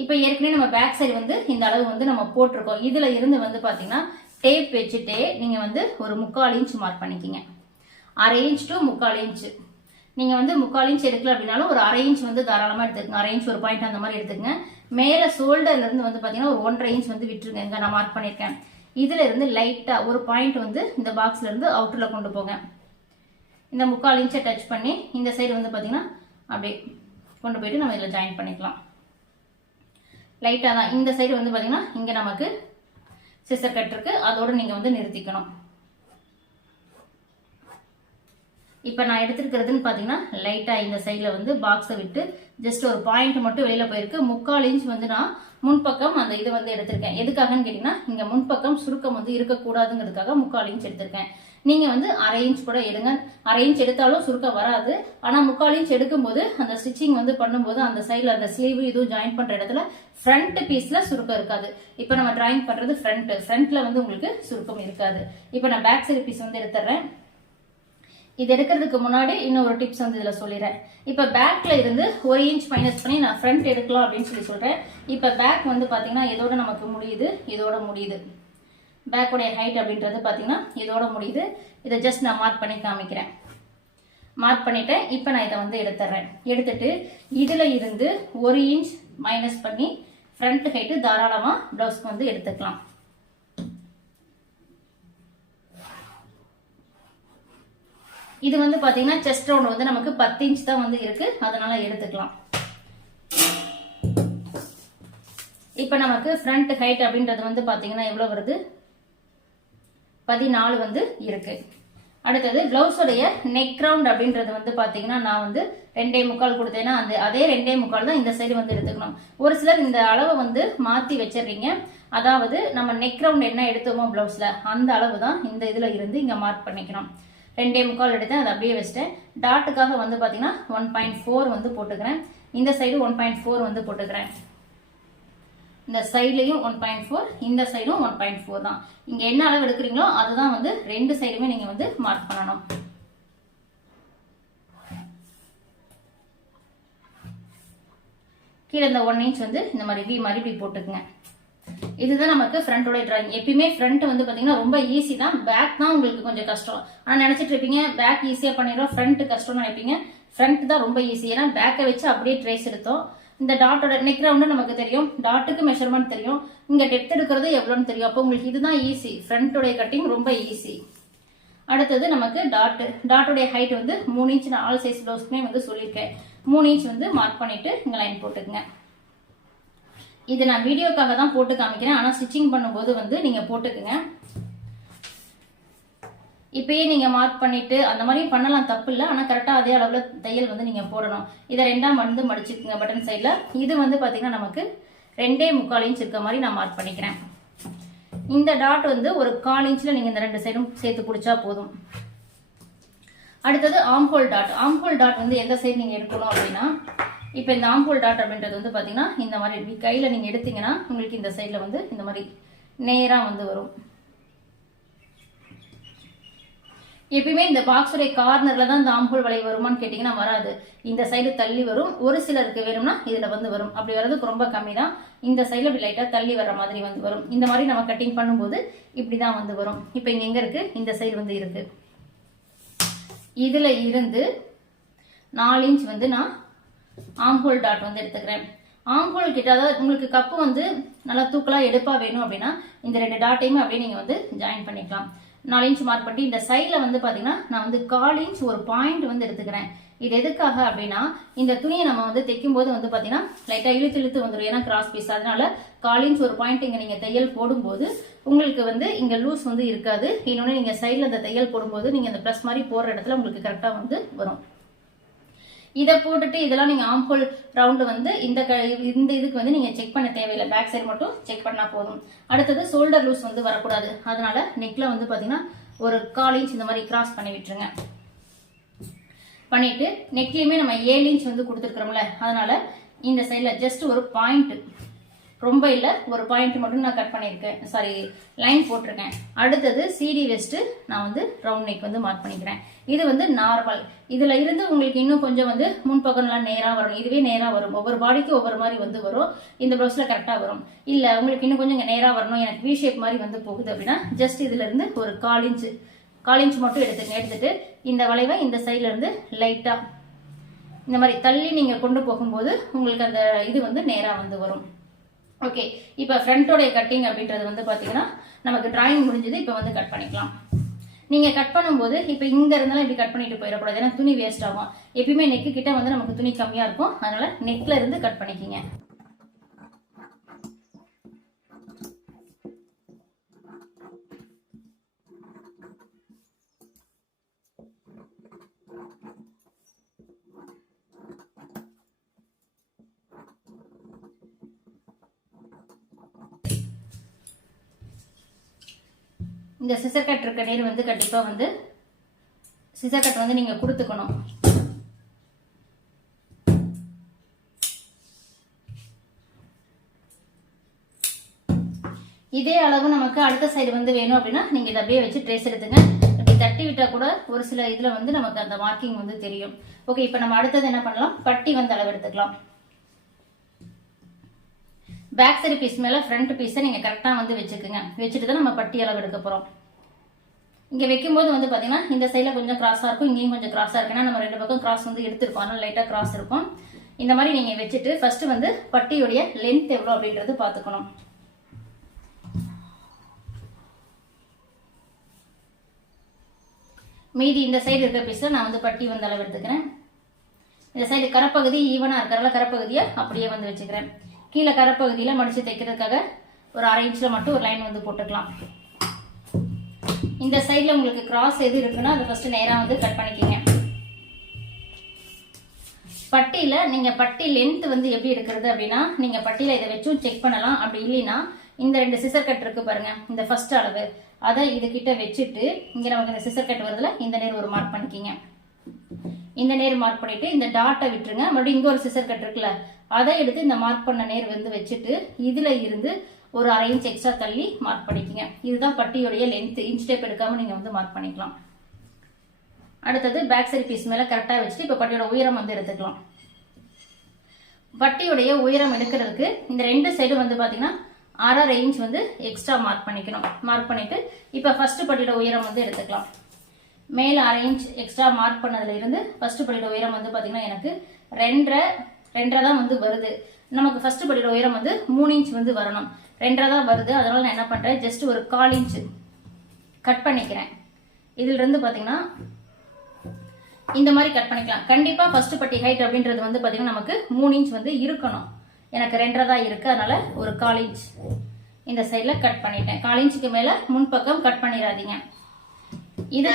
இப்ப ஏற்கனவே நம்ம பேக் சைடு வந்து இந்த அளவு வந்து நம்ம போட்டிருக்கோம். இதுல இருந்து வந்து பாத்தீங்கன்னா டேப் வச்சுட்டே நீங்க வந்து ஒரு 3/4 இன்ச் மார்க் பண்ணிக்கிங்க. 1/2 இன்ச் டு 3/4 இன்ச். நீங்க வந்து 3/4 இன்ச் எடுக்கல அப்படின்னாலும் ஒரு 1/2 இன்ச் வந்து தாராளமா எடுத்துக்கங்க. 1/2 இன்ச் ஒரு பாயிண்ட் அந்த மாதிரி எடுத்துக்கங்க. மேல ஷோல்டர்ல இருந்து வந்து பாத்தீங்கன்னா ஒரு 1.5 இன்ச் வந்து விட்டுருங்க. இங்க நான் மார்க் பண்ணிருக்கேன். இதுல இருந்து லைட்டா ஒரு பாயிண்ட் வந்து இந்த பாக்ஸ்ல இருந்து அவுட்டர்ல கொண்டு போங்க. இந்த 3/4 இன்ச்சை டச் பண்ணி இந்த சைடு வந்து பாத்தீங்கன்னா அப்படியே கொண்டு போயிட்டு நம்ம இதுல ஜாயின் பண்ணிக்கலாம். லைட்டா தான் இந்த சைடு வந்து பாத்தீங்கன்னா இங்க நமக்கு சிசர் கட் இருக்கு. அதோட நீங்க வந்து நிறுத்திக்கணும். இப்ப நான் எடுத்துக்கிறதுன்னு பாத்தீங்கன்னா லைட்டா இந்த சைடுல வந்து பாக்ஸை விட்டு ஜஸ்ட் ஒரு பாயிண்ட் மட்டும் வெளியில போயிருக்கு. 3/4 இன்ச் வந்து நான் முன்பக்கம் அந்த இது வந்து எடுத்திருக்கேன். எதுக்காகன்னு கேட்டீங்கன்னா இங்க முன்பக்கம் சுருக்கம் வந்து இருக்கக்கூடாதுங்கிறதுக்காக 3/4 இன்ச் எடுத்திருக்கேன். நீங்க வந்து 1/2 இன்ச் கூட எடுங்க. 1/2 இன்ச் எடுத்தாலும் சுருக்கம் வராது. ஆனா 3/4 இன்ச் எடுக்கும்போது அந்த ஸ்டிச்சிங் வந்து பண்ணும்போது அந்த சைடுல அந்த ஸ்லீவ் இதுவும் ஜாயின் பண்ற இடத்துல ஃப்ரண்ட் பீஸ்ல சுருக்கம் இருக்காது. இப்ப நம்ம டிராயிங் பண்றது ஃப்ரண்ட்ல வந்து உங்களுக்கு சுருக்கம் இருக்காது. இப்ப நான் பேக் சைடு பீஸ் வந்து எடுத்துறேன். இது எடுக்கிறதுக்கு முன்னாடி இன்னும் ஒரு டிப்ஸ் வந்து இதுல சொல்லிடுறேன். இப்ப பேக்ல இருந்து 1 இன்ச் மைனஸ் பண்ணி நான் ஃப்ரண்ட் எடுக்கலாம் அப்படின்னு சொல்றேன். இப்ப பேக் வந்து பாத்தீங்கன்னா இதோட நமக்கு முடியுது, இதோட முடியுது. பேக்கோடைய ஹைட் அப்படின்றது பாத்தீங்கன்னா இதோட முடியுது. இதை ஜஸ்ட் நான் மார்க் பண்ணி காமிக்கிறேன். மார்க் பண்ணிட்டேன். இப்ப நான் இதை வந்து எடுத்துறேன். எடுத்துட்டு இதுல இருந்து 1 இன்ச் மைனஸ் பண்ணி ஃப்ரண்ட் ஹைட் தாராளமா பிளவுஸ்க்கு வந்து எடுத்துக்கலாம். இது வந்து பாத்தீங்கன்னா செஸ்ட் ரவுண்ட் வந்து நமக்கு 10 இன்ச் தான் வந்து இருக்கு. அதனால எடுத்துக்கலாம். இப்ப நமக்கு ஃப்ரண்ட் ஹைட் அப்படின்றது வந்து பாத்தீங்கன்னா எவ்வளவு வருது? 14 வந்து இருக்கு. அடுத்தது பிளவுஸோடைய நெக் ரவுண்ட் அப்படின்றது வந்து பாத்தீங்கன்னா நான் வந்து 2.25 கொடுத்தேன்னா அதே 2.25 தான் இந்த சைடு வந்து எடுத்துக்கணும். ஒரு சிலர் இந்த அளவை வந்து மாத்தி வச்சிடுறீங்க. அதாவது நம்ம நெக் ரவுண்ட் என்ன எடுத்தோமோ பிளவுஸ்ல அந்த அளவு தான் இந்த இதுல இருந்து இங்க மார்க் பண்ணிக்கணும். 2.25 எடுத்தேன். அதை அப்படியே வச்சிட்டேன். டாட்டுக்காக வந்து பாத்தீங்கன்னா 1.4 வந்து போட்டுக்கிறேன். இந்த சைடு 1.4 வந்து போட்டுக்கிறேன். இந்த சைட்லயும் 1.4, இந்த சைடும் 1.4 தான். இங்க என்ன அளவு எடுக்கிறீங்களோ அதுதான் வந்து ரெண்டு சைடுமே நீங்க வந்து மார்க் பண்ணணும். கீழே இந்த 1 இன்ச் வந்து இந்த மாதிரி வி மாதிரி இப்படி போட்டுக்குங்க. இதுதான் நமக்கு ஃப்ரண்டோட டிராயிங். எப்பயுமே ஃப்ரண்ட் வந்து பாத்தீங்கன்னா ரொம்ப ஈஸி தான். பேக் தான் உங்களுக்கு கொஞ்சம் கஷ்டம். ஆனா நினைச்சிட்டு இருப்பீங்க பேக் ஈஸியா பண்ணிடுறோம், ஃப்ரண்ட் கஷ்டம்னு நினைப்பீங்க. ஃப்ரண்ட் தான் ரொம்ப ஈஸி. ஏன்னா பேக்கை வச்சு அப்படியே ட்ரேஸ் எடுத்தோம். இந்த டாட்டோட நெக் ரவுண்டு நமக்கு தெரியும், டாட்டுக்கு மெஷர்மெண்ட் தெரியும், இங்க டெப்த் எடுக்கிறது எவ்வளவுன்னு தெரியும். அப்போ உங்களுக்கு இதுதான் ஈஸி. ஃப்ரண்டோடைய கட்டிங் ரொம்ப ஈஸி. அடுத்தது நமக்கு டாட்டோடைய ஹைட் வந்து 3 இன்ச். நான் ஆல் சைஸ் பிளவுஸ்க்குமே வந்து சொல்லியிருக்கேன். 3 இன்ச் வந்து மார்க் பண்ணிட்டு இங்க லைன் போட்டுக்குங்க. இது நான் வீடியோக்காக தான் போட்டு காமிக்கிறேன். ஆனா ஸ்டிச்சிங் பண்ணும்போது வந்து நீங்க போட்டுக்குங்க. இப்பயே நீங்க மார்க் பண்ணிட்டு அந்த மாதிரி பண்ணலாம், தப்பு இல்லை. ஆனா கரெக்டா அதே அளவுல தையல் வந்து நீங்க போடணும். இதை 2ஆ வந்து மடிச்சுக்குங்க பட்டன் சைட்ல. இது வந்து பாத்தீங்கன்னா நமக்கு 2.25 இன்ச் இருக்க மாதிரி நான் மார்க் பண்ணிக்கிறேன். இந்த டாட் வந்து ஒரு 1/4 இன்ச்ல நீங்க இந்த ரெண்டு சைடும் சேர்த்து பிடிச்சா போதும். அடுத்தது ஆம்ஹோல் டாட். ஆம்ஹோல் டாட் வந்து எந்த சைடு நீங்க எடுக்கணும் அப்படின்னா இப்ப இந்த ஆம்ஹோல் டாட் அப்படின்றது வந்து பாத்தீங்கன்னா இந்த மாதிரி கையில நீங்க எடுத்தீங்கன்னா உங்களுக்கு இந்த சைட்ல வந்து இந்த மாதிரி நேரா வந்து வரும். எப்பயுமே இந்த பாக்ஸோட கார்னர்ல தான் இந்த ஆம்ஹோல் வளைவு வருமான்னு கேட்டீங்கன்னா வராது. இந்த சைடு தள்ளி வரும். ஒரு சிலருக்கு வேணும்னா இதுல வந்து வரும். அப்படி வர்றதுக்கு ரொம்ப கம்மி தான். இந்த சைடுல இப்படி லைட்டா தள்ளி வர்ற மாதிரி வந்து வரும். இந்த மாதிரி நம்ம கட்டிங் பண்ணும்போது இப்படிதான் வந்து வரும். இப்ப இங்க எங்க இருக்கு? இந்த சைடு வந்து இருக்கு. இதுல இருந்து 4 இன்ச் வந்து நான் ஆம்ஹோல் டாட் வந்து எடுத்துக்கிறேன். ஆம்ஹோல் கிட்ட அதாவது உங்களுக்கு கப்பு வந்து நல்லா தூக்கலா எடுப்பா வேணும் அப்படின்னா இந்த 2 டாட்டையுமே அப்படியே நீங்க வந்து ஜாயின் பண்ணிக்கலாம். 4 இன்ச் மார்க் பண்ணி இந்த சைட்ல வந்து பாத்தீங்கன்னா நான் வந்து 1/4 இன்ச் ஒரு பாயிண்ட் வந்து எடுத்துக்கிறேன். இது எதுக்காக அப்படின்னா இந்த துணியை நம்ம வந்து தைக்கும் போது வந்து பாத்தீங்கன்னா லைட்டா இழுத்து வந்துடும். ஏன்னா கிராஸ் பீஸ். அதனால 1/4 இன்ச் ஒரு பாயிண்ட் இங்க நீங்க தையல் போடும்போது உங்களுக்கு வந்து இங்க லூஸ் வந்து இருக்காது. இன்னொன்னு நீங்க சைட்ல இந்த தையல் போடும்போது நீங்க இந்த பிளஸ் மாதிரி போடுற இடத்துல உங்களுக்கு கரெக்டா வந்து வரும். இதை போட்டுட்டு இதெல்லாம் நீங்க ஆம்ஹோல் ரவுண்டு வந்து இந்த இதுக்கு வந்து நீங்க செக் பண்ண தேவையில்லை, பேக் சைடு மட்டும் செக் பண்ணா போதும். அடுத்தது ஷோல்டர் லூஸ் வந்து வரக்கூடாது, அதனால நெக்ல வந்து பாத்தீங்கன்னா ஒரு 1/4 இன்ச் இந்த மாதிரி கிராஸ் பண்ணி விட்டுருங்க. பண்ணிட்டு நெக்லயுமே நம்ம 7 இன்ச் வந்து கொடுத்துருக்கோம்ல, அதனால இந்த சைட்ல ஜஸ்ட் ஒரு பாயிண்ட், ரொம்ப இல்லை ஒரு பாயிண்ட் மட்டும் நான் கட் பண்ணியிருக்கேன், சாரி லைன் போட்டிருக்கேன். அடுத்தது சிடி வெஸ்ட் நான் வந்து ரவுண்ட் நெக் வந்து மார்க் பண்ணிக்கிறேன். இது வந்து நார்மல். இதுல இருந்து உங்களுக்கு இன்னும் கொஞ்சம் வந்து முன்பக்கம்லாம் நேரா வரும், இதுவே நேரா வரும். ஒவ்வொரு பாடிக்கு ஒவ்வொரு மாதிரி வந்து வரும், இந்த ப்ளவுஸ்ல கரெக்டா வரும். இல்ல உங்களுக்கு இன்னும் கொஞ்சம் நேரா வரணும், எனக்கு வி ஷேப் மாதிரி வந்து போகுது அப்படின்னா ஜஸ்ட் இதுல இருந்து ஒரு 1/4 இன்ச் மட்டும் எடுத்துட்டு இந்த வளைவை இந்த சைட்ல இருந்து லைட்டா இந்த மாதிரி தள்ளி நீங்க கொண்டு போகும்போது உங்களுக்கு அந்த இது வந்து நேரா வந்து வரும். ஓகே, இப்போ ஃப்ரண்டோடைய கட்டிங் அப்படின்றது வந்து பாத்தீங்கன்னா நமக்கு டிராயிங் முடிஞ்சது. இப்போ வந்து கட் பண்ணிக்கலாம். நீங்க கட் பண்ணும்போது இப்போ இங்க இருந்தாலும் இப்படி கட் பண்ணிட்டு போயிடக்கூடாது, ஏன்னா துணி வேஸ்ட் ஆகும். எப்பயுமே நெக்கு கிட்ட வந்து நமக்கு துணி கம்மியா இருக்கும், அதனால நெக்ல இருந்து கட் பண்ணிக்கிங்க. இந்த சிசர் கட் இருக்க நேர் வந்து கண்டிப்பா வந்து சிசர் கட் வந்து நீங்க கொடுத்துக்கணும். இதே அளவு நமக்கு அடுத்த சைடு வந்து வேணும் அப்படின்னா நீங்க இதை அப்படியே வச்சு ட்ரேஸ் எடுத்துங்க. இப்படி தட்டி விட்டா கூட ஒரு சில இதுல வந்து நமக்கு அந்த மார்க்கிங் வந்து தெரியும். ஓகே, இப்போ நம்ம அடுத்தது என்ன பண்ணலாம், பட்டி வந்து அளவு எடுத்துக்கலாம். பேக் சைடு பீஸ் மேல ஃப்ரண்ட் பீஸை நீங்க கரெக்டா வந்து வச்சுக்கோங்க. வச்சுட்டு தான் நம்ம பட்டி அளவு எடுக்க போறோம். இங்க வைக்கும்போது வந்து பாத்தீங்கன்னா இந்த சைட்ல கொஞ்சம் கிராஸா இருக்கும், இங்கேயும் கொஞ்சம் கிராஸா இருக்கு. ஏன்னா நம்ம 2 பக்கம் கிராஸ் வந்து எடுத்திருக்கோம், அதனால லைட்டா கிராஸ் இருக்கும். இந்த மாதிரி நீங்க வச்சுட்டு ஃபர்ஸ்ட் வந்து பட்டியுடைய லென்த் எவ்வளவு அப்படின்றது பாத்துக்கணும். மீதி இந்த சைடு இருக்க பீஸ்ல நான் வந்து பட்டி வந்து அளவு எடுத்துக்கிறேன். இந்த சைடு கரப்பகுதி ஈவனா இருக்கிறதால கரப்பகுதியை அப்படியே வந்து வச்சுக்கிறேன். கீழே கரப்பகுதியில மடிச்சு தைக்கிறதுக்காக ஒரு 1/2 இன்ச்ல மட்டும் ஒரு லைன் வந்து போட்டுக்கலாம். இந்த சைட்ல உங்களுக்கு கிராஸ் எது இருக்குன்னா அதை ஃபர்ஸ்ட் நேரா வந்து கட் பண்ணிக்கிங்க. பட்டியில நீங்க பட்டி லென்த் வந்து எப்படி எடுக்கிறது அப்படின்னா நீங்க பட்டியில இதை வச்சும் செக் பண்ணலாம். அப்படி இல்லைன்னா இந்த 2 சிசர் கட் இருக்கு பாருங்க, இந்த ஃபர்ஸ்ட் அளவு அதை இது கிட்ட வச்சுட்டு இங்க நமக்கு இந்த சிசர் கட் வருதுல இந்த நேர் ஒரு மார்க் பண்ணிக்கிங்க. இந்த நேர் மார்க் பண்ணிட்டு இந்த டாட்டை விட்டுருங்க. மறுபடியும் இங்க ஒரு சிசர் கட் இருக்குல்ல, அதை எடுத்து இந்த மார்க் பண்ண நேர் வந்து வச்சுட்டு இதுல இருந்து ஒரு 1/2 இன்ச் எக்ஸ்ட்ரா தள்ளி மார்க் பண்ணிக்கங்க. இதுதான் பட்டியோடைய லென்த். இன்ச் டேப் எடுக்காம நீங்க வந்து மார்க் பண்ணிக்கலாம். அடுத்தது பேக் சைடு பீஸ் மேல கரெக்டா வச்சுட்டு இப்ப பட்டியோட உயரம் வந்து எடுத்துக்கலாம். பட்டியோடைய உயரம் எடுக்கிறதுக்கு இந்த 2 சைடு வந்து பாத்தீங்கன்னா 1/2 இன்ச் வந்து எக்ஸ்ட்ரா மார்க் பண்ணிக்கணும். மார்க் பண்ணிட்டு இப்ப ஃபர்ஸ்ட் பட்டியோட உயரம் வந்து எடுத்துக்கலாம். மேல 1/2 இன்ச் எக்ஸ்ட்ரா மார்க் பண்ணதுல இருந்து ஃபர்ஸ்ட் பட்டியோட உயரம் வந்து பாத்தீங்கன்னா எனக்கு 2.5 தான் வந்து வருது. நமக்கு ஃபர்ஸ்ட் படியோட உயரம் வந்து 3 இன்ச் வந்து வரணும். 2.5 தான் வருது, அதனால நான் என்ன பண்றேன், ஜஸ்ட் ஒரு 1/4 இன்ச் கட் பண்ணிக்கிறேன். இதுல இருந்து பாத்தீங்கன்னா இந்த மாதிரி கட் பண்ணிக்கலாம். கண்டிப்பா ஃபர்ஸ்ட் பட்டி ஹைட் அப்படின்றது வந்து பாத்தீங்கன்னா நமக்கு 3 இன்ச் வந்து இருக்கணும். எனக்கு 2.5 தான் இருக்கு, அதனால ஒரு 1/4 இன்ச் இந்த சைட்ல கட் பண்ணிட்டேன். 1/4 இன்ச்சுக்கு மேல முன்பக்கம் கட் பண்ணிடாதீங்க. இது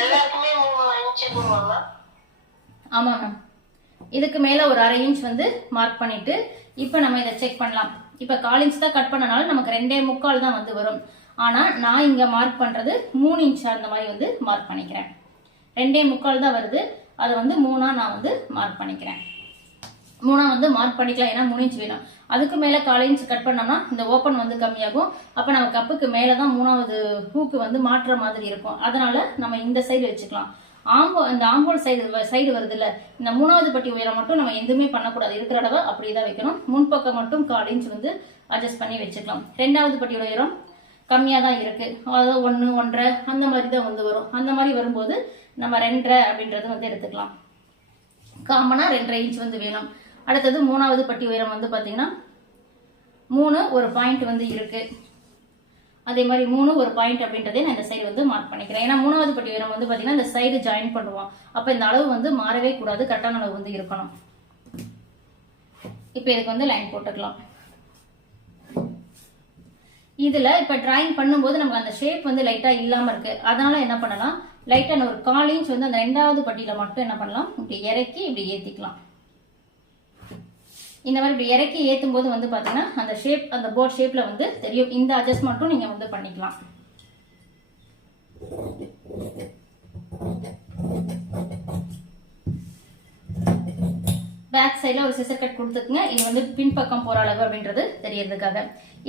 ஆமா மேம், இதுக்கு மேல ஒரு 1/2 இன்ச் வந்து மார்க் பண்ணிட்டு இப்ப நம்ம இதை செக் பண்ணலாம். இப்ப 1/4 இன்ச் தான் கட் பண்ணனால நமக்கு 2.25 தான் வந்து வரும். ஆனா நான் இங்க மார்க் பண்றது 3 இன்ச் அந்த மாதிரி வந்து மார்க் பண்ணிக்கிறேன். 2.25 தான் வருது, அதை வந்து 3ஆ நான் வந்து மார்க் பண்ணிக்கிறேன். 3ஆ வந்து மார்க் பண்ணிக்கலாம், ஏன்னா 3 இன்ச் வேணும். அதுக்கு மேல 1/4 இன்ச் கட் பண்ணோம்னா இந்த ஓப்பன் வந்து கம்மியாகும். அப்ப நம்ம கப்புக்கு மேலதான் 3வது ஹூக்கு வந்து மாற்ற மாதிரி இருக்கும். அதனால நம்ம இந்த சைடு வச்சுக்கலாம். அந்த ஆம்போல் சைடு வருது இல்ல, இந்த 3வது பட்டி உயரம் மட்டும் நம்ம எதுவுமே பண்ணக்கூடாது, இருக்கிற அளவு அப்படிதான் வைக்கணும். முன்பக்கம் மட்டும் 1/4 இன்ச் வந்து அட்ஜஸ்ட் பண்ணி வச்சுக்கலாம். 2வது பட்டியோட உயரம் கம்மியா தான் இருக்கு, அதாவது 1, 1.5 அந்த மாதிரி தான் வந்து வரும். அந்த மாதிரி வரும்போது நம்ம 2.5 அப்படின்றது வந்து எடுத்துக்கலாம். காமனா 2.5 இன்ச் வந்து வேணும். அடுத்தது 3வது பட்டி உயரம் வந்து பாத்தீங்கன்னா 3 ஒரு பாயிண்ட் வந்து இருக்கு. அதே மாதிரி 3 ஒரு பாயிண்ட் அப்படின்றதே நான் இந்த சைடு வந்து மார்க் பண்ணிக்கிறேன். ஏன்னா 3வது பட்டி உயரம் வந்து பாத்தீங்கன்னா இந்த சைடு ஜாயின் பண்ணுவோம். அப்ப இந்த அளவு வந்து மாறவே கூடாது, கரெக்டான அளவு வந்து இருக்கணும். இப்ப இதுக்கு வந்து லைன் போட்டுக்கலாம். இதுல இப்ப டிராயிங் பண்ணும்போது நமக்கு அந்த ஷேப் வந்து லைட்டா இல்லாம இருக்கு. அதனால என்ன பண்ணலாம், லைட்டா ஒரு 1/4 இன்ச் வந்து அந்த 2வது பட்டியில மட்டும் என்ன பண்ணலாம், இப்படி இறக்கி இப்படி ஏத்திக்கலாம். இந்த மாதிரி இப்படி இறக்கி ஏற்றும் போது வந்து பார்த்தீங்கன்னா அந்த ஷேப், அந்த போட் ஷேப்பில் வந்து தெரியும். இந்த அட்ஜஸ்ட்மெண்ட்டும் நீங்கள் வந்து பண்ணிக்கலாம். பேக் சைடில் ஒரு சிசர் கட் கொடுத்துக்குங்க. இது வந்து பின்பக்கம் போகிற அளவு அப்படின்றது தெரியறதுக்காக.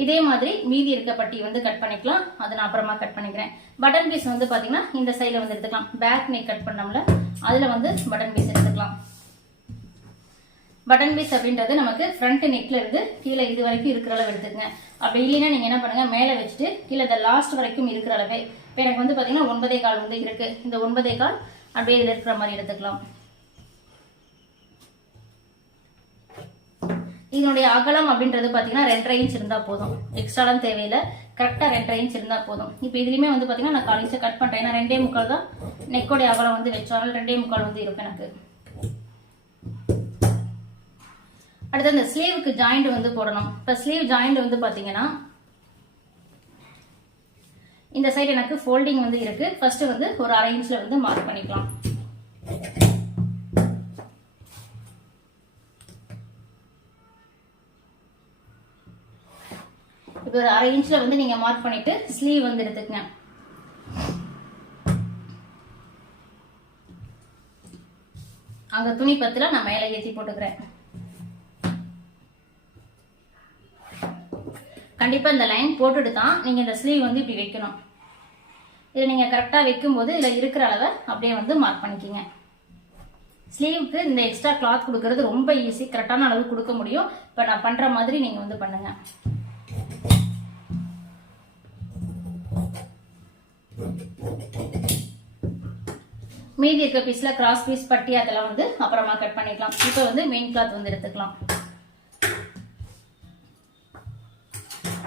இதே மாதிரி மீதி இருக்க பட்டி வந்து கட் பண்ணிக்கலாம். அதை நான் அப்புறமா கட் பண்ணிக்கிறேன். பட்டன் பீஸ் வந்து பார்த்தீங்கன்னா இந்த சைடில் வந்து எடுத்துக்கலாம். பேக் நெக் கட் பண்ணோம்ல, அதில் வந்து பட்டன் பீஸ் எடுத்துக்கலாம். பட்டன் பீஸ் அப்படின்றது நமக்கு ஃப்ரண்ட் நெக்ல இருந்து கீழே இது வரைக்கும் இருக்கிற அளவு எடுத்துக்கங்க. அப்படி இல்லைன்னா நீங்கள் என்ன பண்ணுங்க, மேலே வச்சுட்டு கீழே இந்த லாஸ்ட் வரைக்கும் இருக்கிற அளவே. இப்போ எனக்கு வந்து பார்த்தீங்கன்னா 9.25 வந்து இருக்கு. இந்த 9.25 அப்படியே இதில் இருக்கிற மாதிரி எடுத்துக்கலாம். இதனுடைய அகலம் அப்படின்றது பார்த்தீங்கன்னா 2.5 இன்ச் இருந்தால் போதும். எக்ஸ்ட்ராலாம் தேவையில்லை, கரெக்டாக 2.5 இன்ச் இருந்தால் போதும். இப்போ இதுலையுமே வந்து பார்த்தீங்கன்னா நான் 1/4 இன்ச்சை கட் பண்ணிட்டேன். ஏன்னா 2.25 தான் நெக்கோடைய அகலம் வந்து வச்சாலும் 2.25 வந்து இருக்கும் எனக்கு. அடுத்து அந்த ஸ்லீவுக்கு ஜாயிண்ட் வந்து போடணும். இப்போ ஸ்லீவ் ஜாயிண்ட் வந்து பார்த்தீங்கன்னா இந்த சைடு எனக்கு ஃபோல்டிங் வந்து இருக்கு. ஃபர்ஸ்ட் வந்து ஒரு 1/2 இன்ச்ல வந்து மார்க் பண்ணிக்கலாம். இப்போ ஒரு 1/2 இன்ச்ல வந்து நீங்க மார்க் பண்ணிட்டு ஸ்லீவ் வந்து எடுத்துக்கங்க. அங்க துணி பத்துல நான் மேலே ஏற்றி போட்டுக்கிறேன். கண்டிப்பா இந்த லைன் போட்டுட்டு தான் நீங்க இந்த ஸ்லீவ் வந்து இப்படி வைக்கணும். இதை நீங்க கரெக்டா வைக்கும் போது இதுல இருக்கிற அளவை அப்படியே வந்து மார்க் பண்ணிக்கிங்க. ஸ்லீவுக்கு இந்த எக்ஸ்ட்ரா கிளாத் கொடுக்கறது ரொம்ப ஈஸி. கரெக்டான அளவு கொடுக்க முடியும். இப்போ நான் பண்ற மாதிரி நீங்க வந்து பண்ணுங்க. மீதி இருக்க பீஸ்ல கிராஸ் பீஸ், பட்டி அதெல்லாம் வந்து அப்புறமா கட் பண்ணிக்கலாம். இப்போ வந்து மெயின் கிளாத் வந்து எடுத்துக்கலாம்.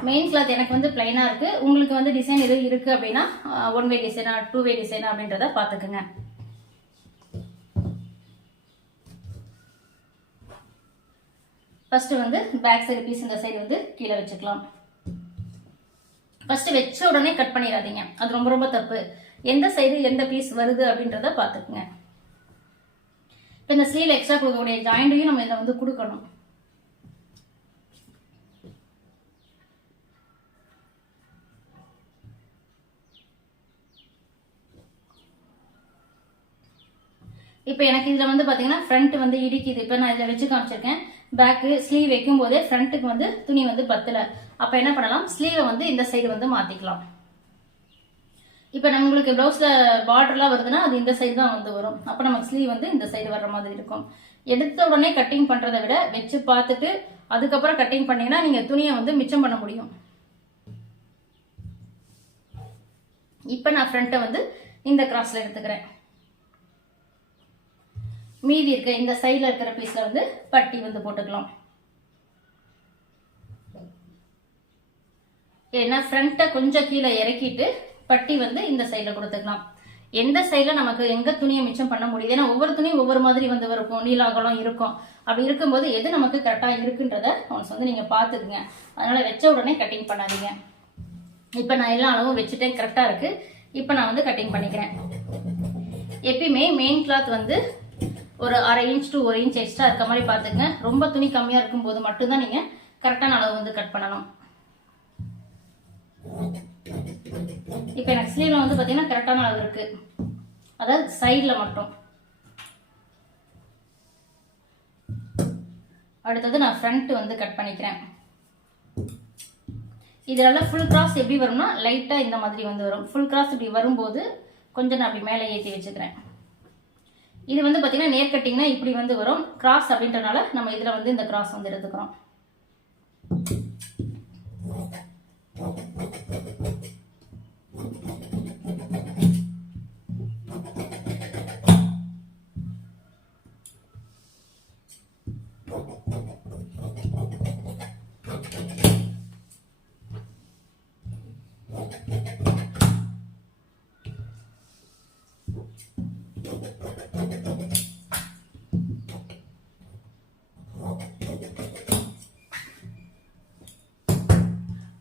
மெயின் கிளாத் எனக்கு வந்து பிளைனா இருக்கு. உங்களுக்கு வந்து டிசைன் எதுவும் இருக்கு அப்படின்னா 1 வே டிசைனா 2 வே டிசைனா அப்படின்றத பாத்துக்குங்க. ஃபர்ஸ்ட் வந்து பேக் சைடு பீஸ் இந்த சைடு வந்து கீழே வச்சுக்கலாம். ஃபர்ஸ்ட் வச்ச உடனே கட் பண்ணிடாதீங்க, அது ரொம்ப ரொம்ப தப்பு. எந்த சைடு எந்த பீஸ் வருது அப்படின்றத பாத்துக்குங்க. இப்போ இந்த ஸ்லீவ் எக்ஸ்ட்ரா கொடுக்கக்கூடிய ஜாயிண்டையும் நம்ம இதில் வந்து கொடுக்கணும். இப்போ எனக்கு இதில் வந்து பார்த்தீங்கன்னா ஃப்ரண்ட் வந்து இடிக்குது. இப்போ நான் இதில் வச்சு காமிச்சிருக்கேன். பேக்கு ஸ்லீவ் வைக்கும் போதே ஃப்ரண்ட்டுக்கு வந்து துணி வந்து பத்தல. அப்போ என்ன பண்ணலாம், ஸ்லீவை வந்து இந்த சைடு வந்து மாற்றிக்கலாம். இப்போ நம்மளுக்கு ப்ளவுஸ்ல பார்டர்லாம் வருதுன்னா அது இந்த சைடு தான் வந்து வரும். அப்போ நமக்கு ஸ்லீவ் வந்து இந்த சைடு வர்ற மாதிரி இருக்கும். எடுத்த உடனே கட்டிங் பண்ணுறதை விட வச்சு பார்த்துட்டு அதுக்கப்புறம் கட்டிங் பண்ணீங்கன்னா நீங்கள் துணியை வந்து மிச்சம் பண்ண முடியும். இப்போ நான் ஃப்ரண்ட்டை வந்து இந்த கிராஸ்ல எடுத்துக்கிறேன். மீதி இருக்க இந்த சைடில் இருக்கிற பீஸ்ல வந்து பட்டி வந்து போட்டுக்கலாம். ஏன்னா ஃப்ரண்ட்டை கொஞ்சம் கீழே இறக்கிட்டு பட்டி வந்து இந்த சைடில் கொடுத்துக்கலாம். எந்த சைடில் நமக்கு எங்க துணியை மிச்சம் பண்ண முடியுது. ஏன்னா ஒவ்வொரு துணியும் ஒவ்வொரு மாதிரி வந்து இருக்கும், நீலாகலம் இருக்கும். அப்படி இருக்கும்போது எது நமக்கு கரெக்டாக இருக்குன்றத ஒன்ஸ் வந்து நீங்க பாத்துக்குங்க. அதனால வச்ச உடனே கட்டிங் பண்ணாதீங்க. இப்போ நான் எல்லா அளவும் வச்சுட்டேன், கரெக்டா இருக்கு. இப்போ நான் வந்து கட்டிங் பண்ணிக்கிறேன். எப்பயுமே மெயின் கிளாத் வந்து ஒரு 1/2 இன்ச் to 1 இன்ச் எக்ஸ்ட்ரா இருக்க மாதிரி பாத்துங்க. ரொம்ப துணி கம்மியா இருக்கும் போது மட்டும்தான் நீங்க கரெக்டான அளவு வந்து கட் பண்ணணும். இப்போ எனக்கு ஸ்லீவ்ல வந்து பாத்தீங்கன்னா கரெக்டான அளவு இருக்கு, அதாவது சைட்ல மட்டும். அடுத்தது நான் ஃப்ரண்ட் வந்து கட் பண்ணிக்கிறேன். இதனால ஃபுல் கிராஸ் எப்படி வரும்னா லைட்டா இந்த மாதிரி வந்து வரும். ஃபுல் கிராஸ் இப்படி வரும்போது கொஞ்சம் நான் அப்படி மேலே ஏற்றி வச்சுக்கிறேன். இது வந்து பாத்தீங்கன்னா நேர் கட்டிங்னா இப்படி வந்து வரும். கிராஸ் அப்படின்றனால நம்ம இதுல வந்து இந்த கிராஸ் வந்து எடுத்துக்கிறோம்.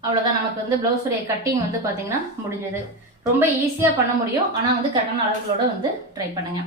அவ்வளவுதான், நமக்கு வந்து பிளவுஸ் உடைய கட்டிங் வந்து பாத்தீங்கன்னா முடிஞ்சது. ரொம்ப ஈஸியா பண்ண முடியும். ஆனா வந்து கரெக்டான அளவுகளோட வந்து ட்ரை பண்ணுங்க.